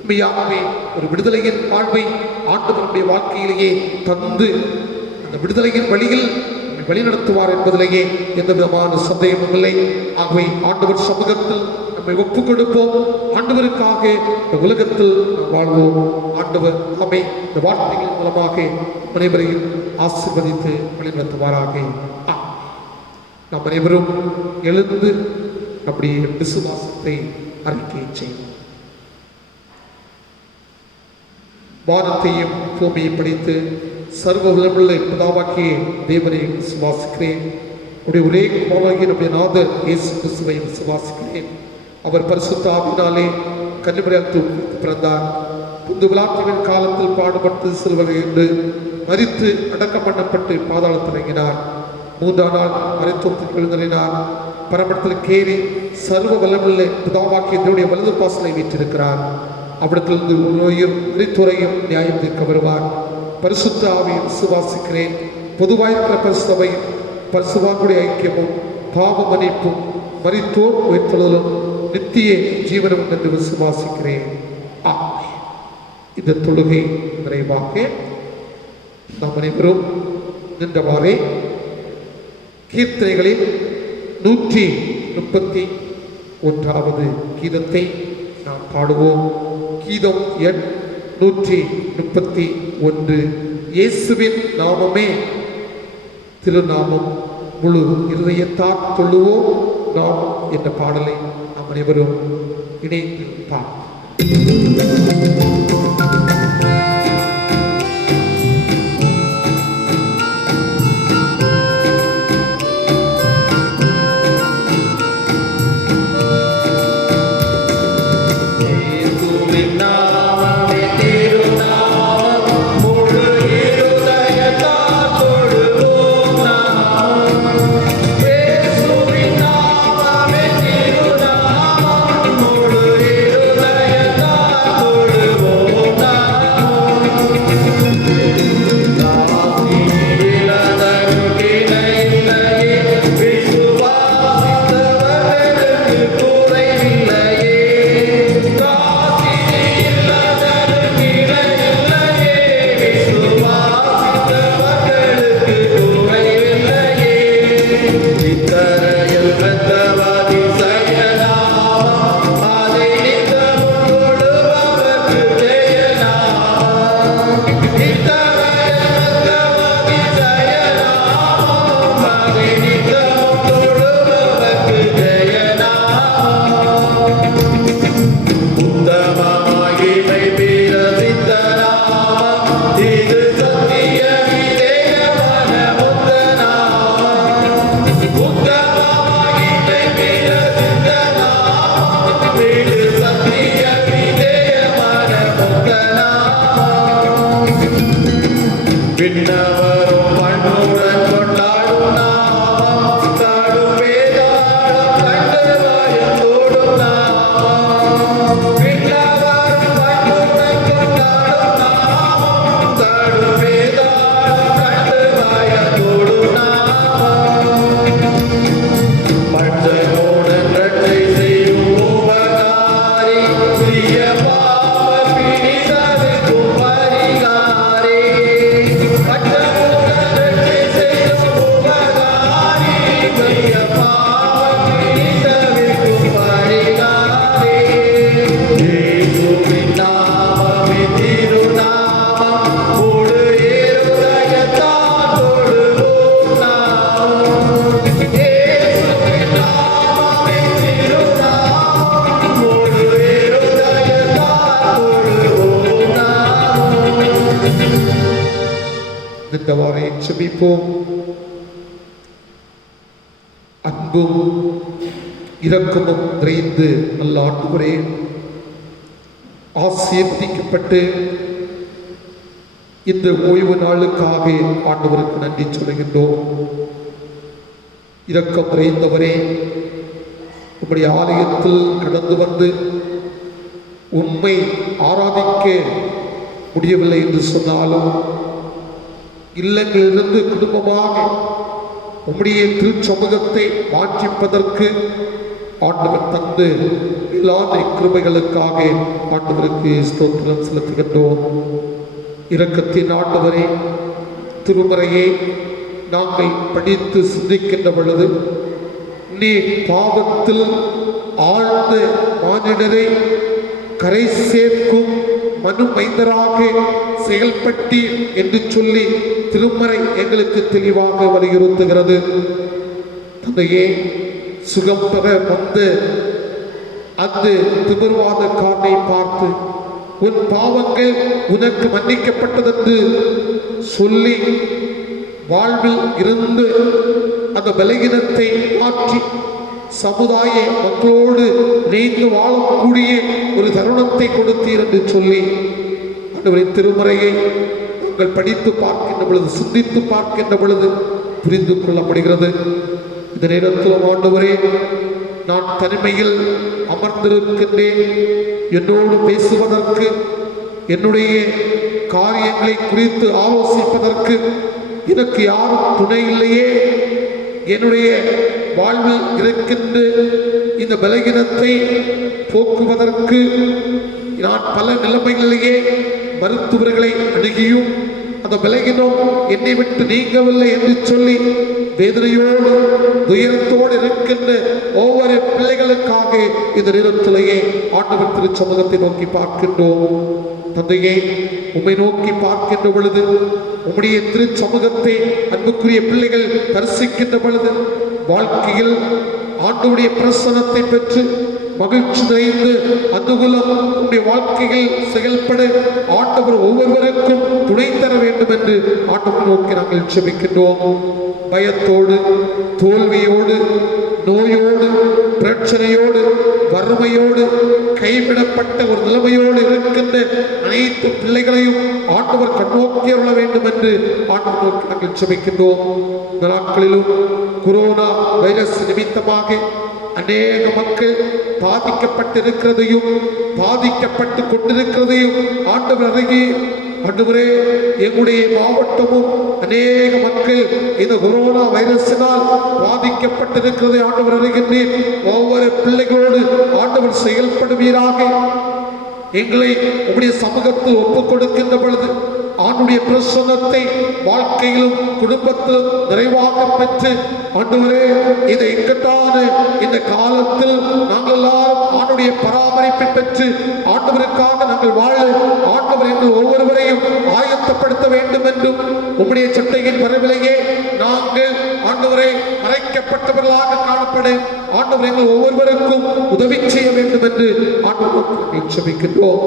உண்மையாகவே ஒரு விடுதலையின் வாழ்வை ஆண்டவருடைய வாழ்க்கையிலேயே தந்து அந்த விடுதலையின் வழியில் வழிநடத்துவார் என்பதிலேயே எந்த விதமான சந்தேகமும் இல்லை. ஆகவே ஆண்டவர் சமூகத்தில் நம்மை ஒப்புக் கொடுப்போம். ஆண்டவருக்காக இந்த உலகத்தில் வாழ்வோம். ஆண்டவர் நம்மை இந்த வார்த்தைகளின் மூலமாக அனைவரையும் ஆசீர்வதித்து வழிநடத்துவாராக. நாம் அனைவரும் எழுந்து நம்முடைய விசுவாசத்தை அறிக்கை செய்வோம். வானத்தையும் பூமியை படித்து சர்வ வல்லமையுள்ள பிதாவாகிய தேவனை விசுவாசிக்கிறேன். உடைய ஒரே குமாரனாகிய நம்முடைய நாதர் இயேசு கிறிஸ்துவை விசுவாசிக்கிறேன். அவர் பரிசுத்த ஆவியினாலே கன்னிமரியால் பிறந்தார். புது விழாத்தின் காலத்தில் பாடுபட்டு சிலுவையில் இருந்து மரித்து அடக்கம் பண்ணப்பட்டு பாதாளத்தில் இறங்கினார். 3ஆம் நாள் மரித்தோருக்கு எழுந்தறினார். பரமண்டத்தில் கேறி சர்வ வல்லமையுள்ள பிதாவாகிய தேவனுடைய வலது பாசலை வீற்றிருக்கிறார். அவ்விடத்திலிருந்து நோயும் மரித்துரையும் நியாயம் தீர்க்க வருவார். பரிசுத்த ஆவியை விசுவாசிக்கிறேன். பொதுவாயிருக்கிற பரிசுத்தவையும் பரிசுவாக்குடைய ஐக்கியமும் பாவ மன்னிப்பும் மரித்தோர் உயிர்த்தெழுதலும் நித்திய ஜீவனம் என்று விசுவாசிக்கிறேன். இந்த தொழுகை நிறைவாக நாம் அனைவரும் நின்றவாறே கீர்த்தனைகளில் 131வது கீதத்தை நாம் பாடுவோம். கீதம் எண் 131. இயேசுவின் நாமமே திருநாமம், முழு இருதயத்தால் தொழுவோம் நாம் என்ற பாடலை நாம் அனைவரும் இணைந்து பாடுவோம். Oh விண்ணவரும் மண்ணுடன் கொண்டாடும் நாமம் தாடும் வேதாளம் கண்டு வாயத்தோடும் நாமம் விண்ணவரும் மண்ணுடன் கொண்டாடும் நாமம் தாடும் வேதாளம் கண்டு வாயத்தோடும் நாமம் மற்றனுடன் இரட்டை செய்யும் உபகாரி பிரிய பாவ பிணிதவிக்கும் பரிகாரி மற்றனுடன் இரட்டை செய்யும் உபகாரி பிரிய பாவ பிணிதவிக்கும் பரிகாரி இயேசுவின் நாமமே திருநாமம் முழு இருதயத்தால் தொழுவோம் நாமம் இயேசுவின் நாமமே திருநாமம் முழு இருதயத்தால் தொழுவோம் நாமம். நின்றவாறே செபிப்போம். அன்பும் இரக்கமும் நிறைந்து நல்ல ஆண்டவரே, ஆசீர்வதிக்கப்பட்டு இந்த ஓய்வு நாளுக்காக ஆண்டவருக்கு நன்றி சொல்கின்றோம். இரக்கம் நிறைந்தவரே, உம்முடைய ஆலயத்தில் கடந்து வந்து உம்மை ஆராதிக்க முடியவில்லை என்று சொன்னாலும் இல்லங்களிலிருந்து குடும்பமாக உம்முடைய திருச்சமூகத்தை வாஞ்சிப்பதற்கு ஆண்டவர் தந்து இல்லாத கிருபைகளுக்காக ஆண்டவருக்கு ஸ்தோத்திரம் செலுத்துகின்றோம். இரக்கத்தின் ஆண்டவரே, திருமறையை நாங்கள் படித்து சிந்திக்கின்ற பொழுது நீ பாவத்தில் ஆழ்ந்த மானிடரை கரை சேர்க்கும் மனு மைந்தராக செயல்பட்டீர் என்று சொல்லி திருமறை எங்களுக்கு தெளிவாக வலியுறுத்துகிறது. தந்தையே, சுகம் பெற வந்த அந்த திமிர்வாதக்காரனை பார்த்து உன் பாவங்கள் உனக்கு மன்னிக்கப்பட்டதென்று சொல்லி வாழ்வில் இருந்து அந்த பலகீனத்தை மாற்றி சமுதாய மக்களோடு இணைந்து வாழக்கூடிய ஒரு தருணத்தை கொடுத்தீர் என்று சொல்லி ஆண்டவரின் திருமறையை நாங்கள் படித்து பார்க்கின்ற பொழுது, சிந்தித்து பார்க்கின்ற பொழுது புரிந்து கொள்ளப்படுகிறது. இந்த நேரத்தில் ஆண்டவரே, நான் தனிமையில் அமர்ந்திருக்கின்றேன். என்னோடு பேசுவதற்கு, என்னுடைய காரியங்களை குறித்து ஆலோசிப்பதற்கு எனக்கு யாரும் துணை இல்லையே. என்னுடைய வாழ்வில் இருக்கின்ற இந்த பலகீனத்தை போக்குவதற்கு நான் பல நிலைமைகளிலேயே மருத்துவர்களை அணுகியும் அந்த பலகீனம் என்னை விட்டு நீங்கவில்லை என்று சொல்லி வேதனையோடு துயரத்தோடு இருக்கின்ற ஒவ்வொரு பிள்ளைகளுக்காக இந்த நேரத்திலேயே ஆண்டவர் திருச்சமூகத்தை நோக்கி பார்க்கின்றோம். தந்தையே, உம்மை நோக்கி பார்க்கின்ற பொழுது, உம்முடைய திருச்சமூகத்தை அன்புக்குரிய பிள்ளைகள் தரிசிக்கின்ற பொழுது வாழ்க்கையில் ஆண்டவருடைய பிரசன்னத்தை பெற்று மகிழ்ச்சி நிறைந்து அனுகூலம் உடைய வாழ்க்கையில் செயல்பட ஆண்டவர் ஒவ்வொருவருக்கும் துணை தர வேண்டும் என்று ஆண்டவர் நோக்கி நாங்கள் ஜெபிக்கின்றோம். பயத்தோடு, தோல்வியோடு, நோயோடு, பிரச்சனையோடு, வறுமையோடு, கைவிடப்பட்ட ஒரு நிலைமையோடு இருக்கின்ற அனைத்து பிள்ளைகளையும் ஆண்டவர் கண்ணோக்கி அருள வேண்டும் என்று ஆண்டவர் நோக்கி நாங்கள் ஜெபிக்கின்றோம். இந்த நாட்களிலும் கொரோனா வைரஸ் நிமித்தமாக அநேக மக்கள் பாதிக்கப்பட்டிருக்கிறதையும் பாதிக்கப்பட்டு கொண்டிருக்கிறதையும் ஆண்டவர் அருகே, ஆண்டவரே, எங்களுடைய மாவட்டமும் அநேக மக்கள் இந்த கொரோனா வைரஸினால் பாதிக்கப்பட்டிருக்கிறதை ஆண்டவர் அறிகின்றேன். ஒவ்வொரு பிள்ளைகளோடு ஆண்டவர் செயல்படுவீராக. எங்களை உங்களுடைய சமூகத்தில் ஒப்புக் கொடுக்கின்ற பொழுது ஆண்டுடைய பிரசன்னத்தை வாழ்க்கையிலும் குடும்பத்திலும் நிறைவாக பெற்று, ஆண்டவரே, இதை இக்கட்டான இந்த காலத்தில் நாங்கள் எல்லாரும் ஆண்டுடைய பராமரிப்பை பெற்று ஆண்டவருக்காக நாங்கள் வாழ ஆண்டவர் எங்கள் ஒவ்வொருவரையும் ஆயத்தப்படுத்த வேண்டும் என்றும் உம்முடைய சட்டையின் வரவிலேயே நாங்கள் ஆண்டவரை மறைக்கப்பட்டவர்களாக காணப்பட ஆண்டவர் எங்கள் ஒவ்வொருவருக்கும் உதவி செய்ய வேண்டும் என்று ஆண்டவருக்கு ஜெபிக்கின்றோம்.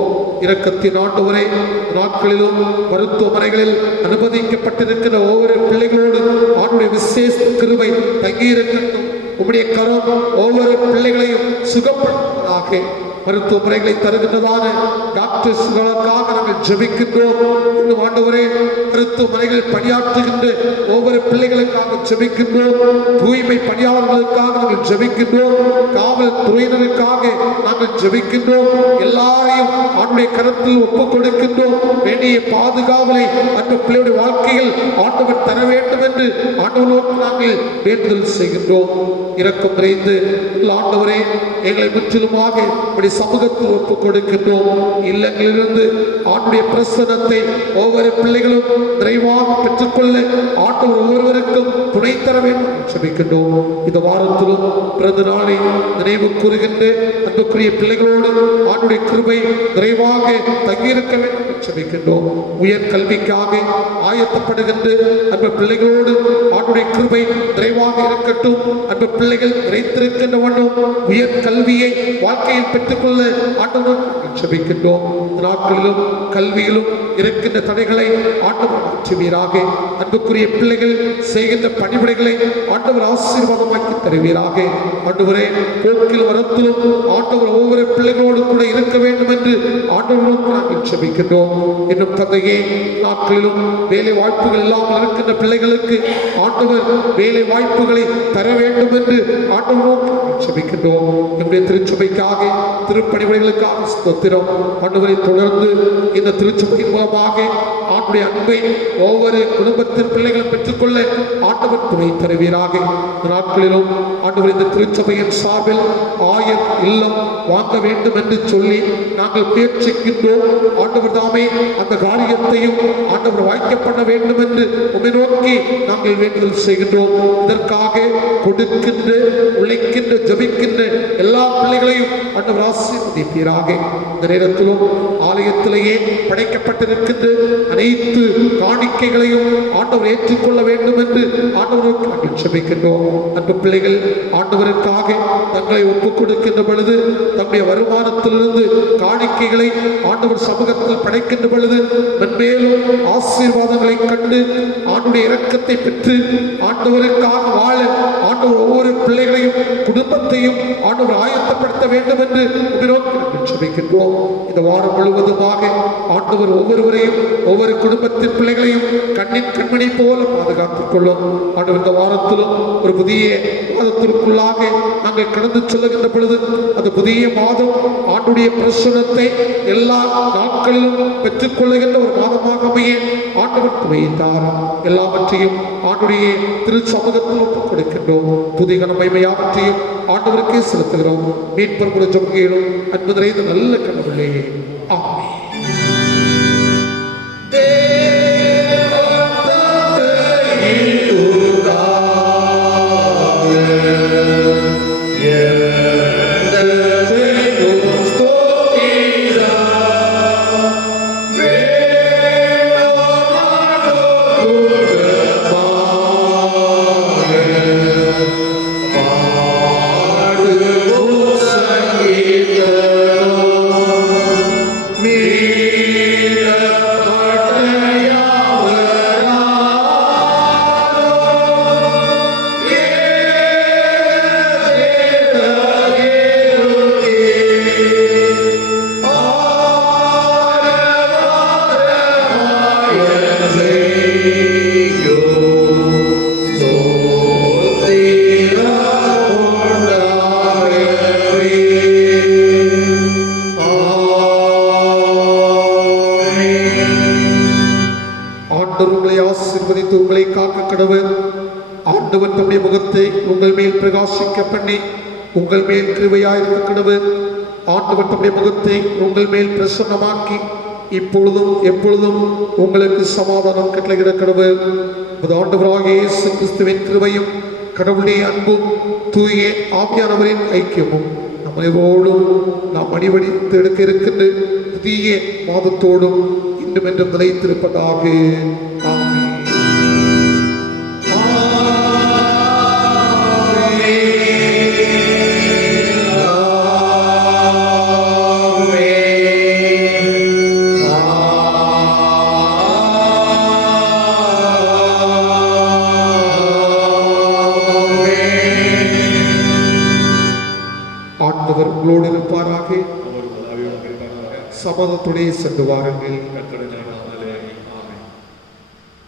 இரக்கத்தின் ஆண்டவரே, நாட்களிலும் மருத்துவமனைகளில் அனுமதிக்கப்பட்டிருக்கிற ஒவ்வொரு பிள்ளைகளோடு ஆண்டுடைய விசேஷ கிருபை தங்கியிருக்கட்டும். உம்முடைய கரம் ஒவ்வொரு பிள்ளைகளையும் சுகப்படுத்துவதாக. மருத்துவ முறைகளை தருகின்றதான டாக்டர்ஸ்களுக்காக நாங்கள் ஜெபிக்கின்றோம். இன்னும் ஆண்டவரே மருத்துவமனைகள் பணியாற்றுகின்ற ஒவ்வொரு பிள்ளைகளுக்காக ஜெபிக்கின்றோம். தூய்மை பணியாளர்களுக்காக நாங்கள் ஜெபிக்கின்றோம். காவல்துறையினருக்காக நாங்கள் ஜெபிக்கின்றோம். எல்லாரையும் ஆண்டுடைய கரத்தில் ஒப்புக் கொடுக்கின்றோம். வேண்டிய பாதுகாவலை அந்த பிள்ளையுடைய வாழ்க்கையில் ஆண்டவர் தர வேண்டும் என்று ஆண்டவரோடு நாங்கள் வேண்டுதல் செய்கின்றோம். இரக்கம் நிறைந்து ஆண்டவரே எங்களை முற்றிலுமாக இப்படி சமூகத்தில் ஒப்புக் கொடுக்கின்றோம். இல்லங்களிலிருந்து ஆண்டுடைய பிரசனத்தை ஒவ்வொரு பிள்ளைகளும் நிறைவாக பெற்றுக்கொள்ள ஆண்டவர் ஒவ்வொருவருக்கும் துணை தர வேண்டும் ஜெபிக்கின்றோம். இந்த வாரத்திலும் பிறந்த நாளை நினைவு கூறுகின்ற அன்புக்குரிய பிள்ளைகளோடு ஆண்டுடைய கிருபை நிறைவாக தங்கியிருக்க வேண்டும் ஜெபிக்கின்றோம். உயர் கல்விக்காக ஆயத்தப்படுகின்ற அன்பு பிள்ளைகளோடு ஆண்டுடைய கிருபை நிறைவாக இருக்கட்டும். அன்பு பிள்ளைகள் நிறைத்திருக்கின்ற வண்ணம் உயர் கல்வியை வாழ்க்கையில் பெற்றுக்கொள்ள ஆண்டவர் ஜெபிக்கின்றோம். நாட்களிலும் கல்வியிலும் இருக்கின்ற தடைகளை ஆண்டவர் மாற்றுவீராக. அன்புக்குரிய பிள்ளைகள் செய்கின்ற பணிவிடைகளை ஆண்டவர் ஆசீர்வாதமாக்கி தருவீராக. ஆண்டவரே போக்கில் வரத்திலும் ஆண்டவர் ஒவ்வொரு பிள்ளைகளோடு கூட இருக்க வேண்டும் என்று ஆண்டவர்களுக்கு நாங்கள் ஜெபிக்கின்றோம். இன்னும் தந்தையே நாட்களிலும் வேலை வாய்ப்புகள் இல்லாமல் இருக்கின்ற பிள்ளைகளுக்கு ஆண்டவர் வேலை வாய்ப்புகளை தர வேண்டும் என்று ஆண்டவரோடு ஜெபிக்கின்றோம். நம்முடைய திருச்சபைக்காக திருப்பணிகளுக்காக ஸ்தோத்திரம். ஆண்டவரை தொடர்ந்து இந்த திருச்சபையின் மூலமாக ஆண்டுடைய அன்பை ஒவ்வொரு குடும்பத்தின் பிள்ளைகளும் பெற்றுக்கொள்ள ஆண்டவர் துணை தருவீராக. இந்த நாட்களிலும் ஆண்டவர் இந்த திருச்சபையின் சார்பில் 1000 இல்லம் வாங்க வேண்டும் என்று சொல்லி நாங்கள் முயற்சிக்கின்றோம். ஆண்டவர் தாமே அந்த காரியத்தையும் ஆண்டவர் வாய்க்கப்பட வேண்டும் என்று உம்மை நோக்கி நாங்கள் வேண்டுதல் செய்கின்றோம். இதற்காக கொடுக்கின்ற உழைக்கின்ற ஜெபிக்கின்ற எல்லா பிள்ளைகளையும் ஆண்டவர் ஆசீர்வதிப்பீராக. இந்த நேரத்திலும் ஆலயத்திலேயே படைக்கப்பட்டிருக்கின்ற அனைத்து காணிக்கைகளையும் ஆண்டவர் ஏற்றுக்கொள்ள வேண்டும் என்று ஆண்டவருக்கு நாங்கள் ஜெபிக்கின்றோம். அன்பு பிள்ளைகள் ஆண்டவருக்காக தங்களை ஒப்புக் கொடுக்கின்ற பொழுது தங்களுடைய வருமானத்திலிருந்து காணிக்கைகளை ஆண்டவர் சமூகத்தில் படைக்கின்ற பொழுது மென்மேலும் ஆசீர்வாதங்களை கண்டு ஆண்டுடைய இரக்கத்தை பெற்று ஆண்டவருக்காக வாழ ஆண்டவர் ஒவ்வொரு பிள்ளைகளையும் குடும்பத்தையும் ஆண்டவர் ஆயத்தப்படுத்த வேண்டும் என்று ஜெபிக்கின்றோம். இந்த வாரம் முழுவதுமாக ஆண்டவர் ஒவ்வொருவரையும் ஒவ்வொரு குடும்பத்தின் பிள்ளைகளையும் கண்ணின் கண்மணி போல பாதுகாத்துக் கொள்ளும். ஆண்டவர் இந்த வாரத்திலும் ஒரு புதிய மாதத்திற்குள்ளாக நாங்கள் கடந்து செல்லுகின்ற பொழுது அந்த புதிய மாதம் ஆண்டுடைய பிரசனத்தை எல்லா நாட்களிலும் பெற்றுக் கொள்ளுகின்ற ஒரு மாதமாக அமைய ஆண்டவர் துணைத்தார். எல்லாவற்றையும் ஆண்டுடைய திரு சமூகத்தில் ஒப்புக் கொடுக்கின்றோம். புதிய மகிமையாவற்றையும் ஆண்டவருக்கே செலுத்துகிறோம். மீட்பர் ஜெபங்களும் அன்பு நிறைந்த நல்ல கடவுளே, ஆமென். உங்களை காக்க கடவுள். ஆண்டவர் தம்முடைய முகத்தை உங்கள் மேல் பிரகாசிக்க பண்ணி உங்கள் மேல் கிருபையாயிருக்க கடவுள். ஆண்டவர் தம்முடைய முகத்தை உங்கள் மேல் பிரசன்னமாக்கி இப்பொழுதும் எப்பொழுதும் உங்களுக்கு சமாதானம் கட்டளையிட கடவுள். ஆண்டவராகிய இயேசு கிறிஸ்துவின் கிருபையும் கடவுளுடைய அன்பும் தூய ஆவியானவரின் ஐக்கியமும் நம்மோடும் நாம் அடிவடித்து எடுக்க இருக்கின்ற புதிய மாதத்தோடும் இன்னும் என்றும் நிலைத்திருப்பதாக. ஆமென். ஆண்டவர் உங்களோடு இருப்பாராக. சமாதானத்துடைய சென்று வாருங்கள். கர்த்தருடைய நாமம்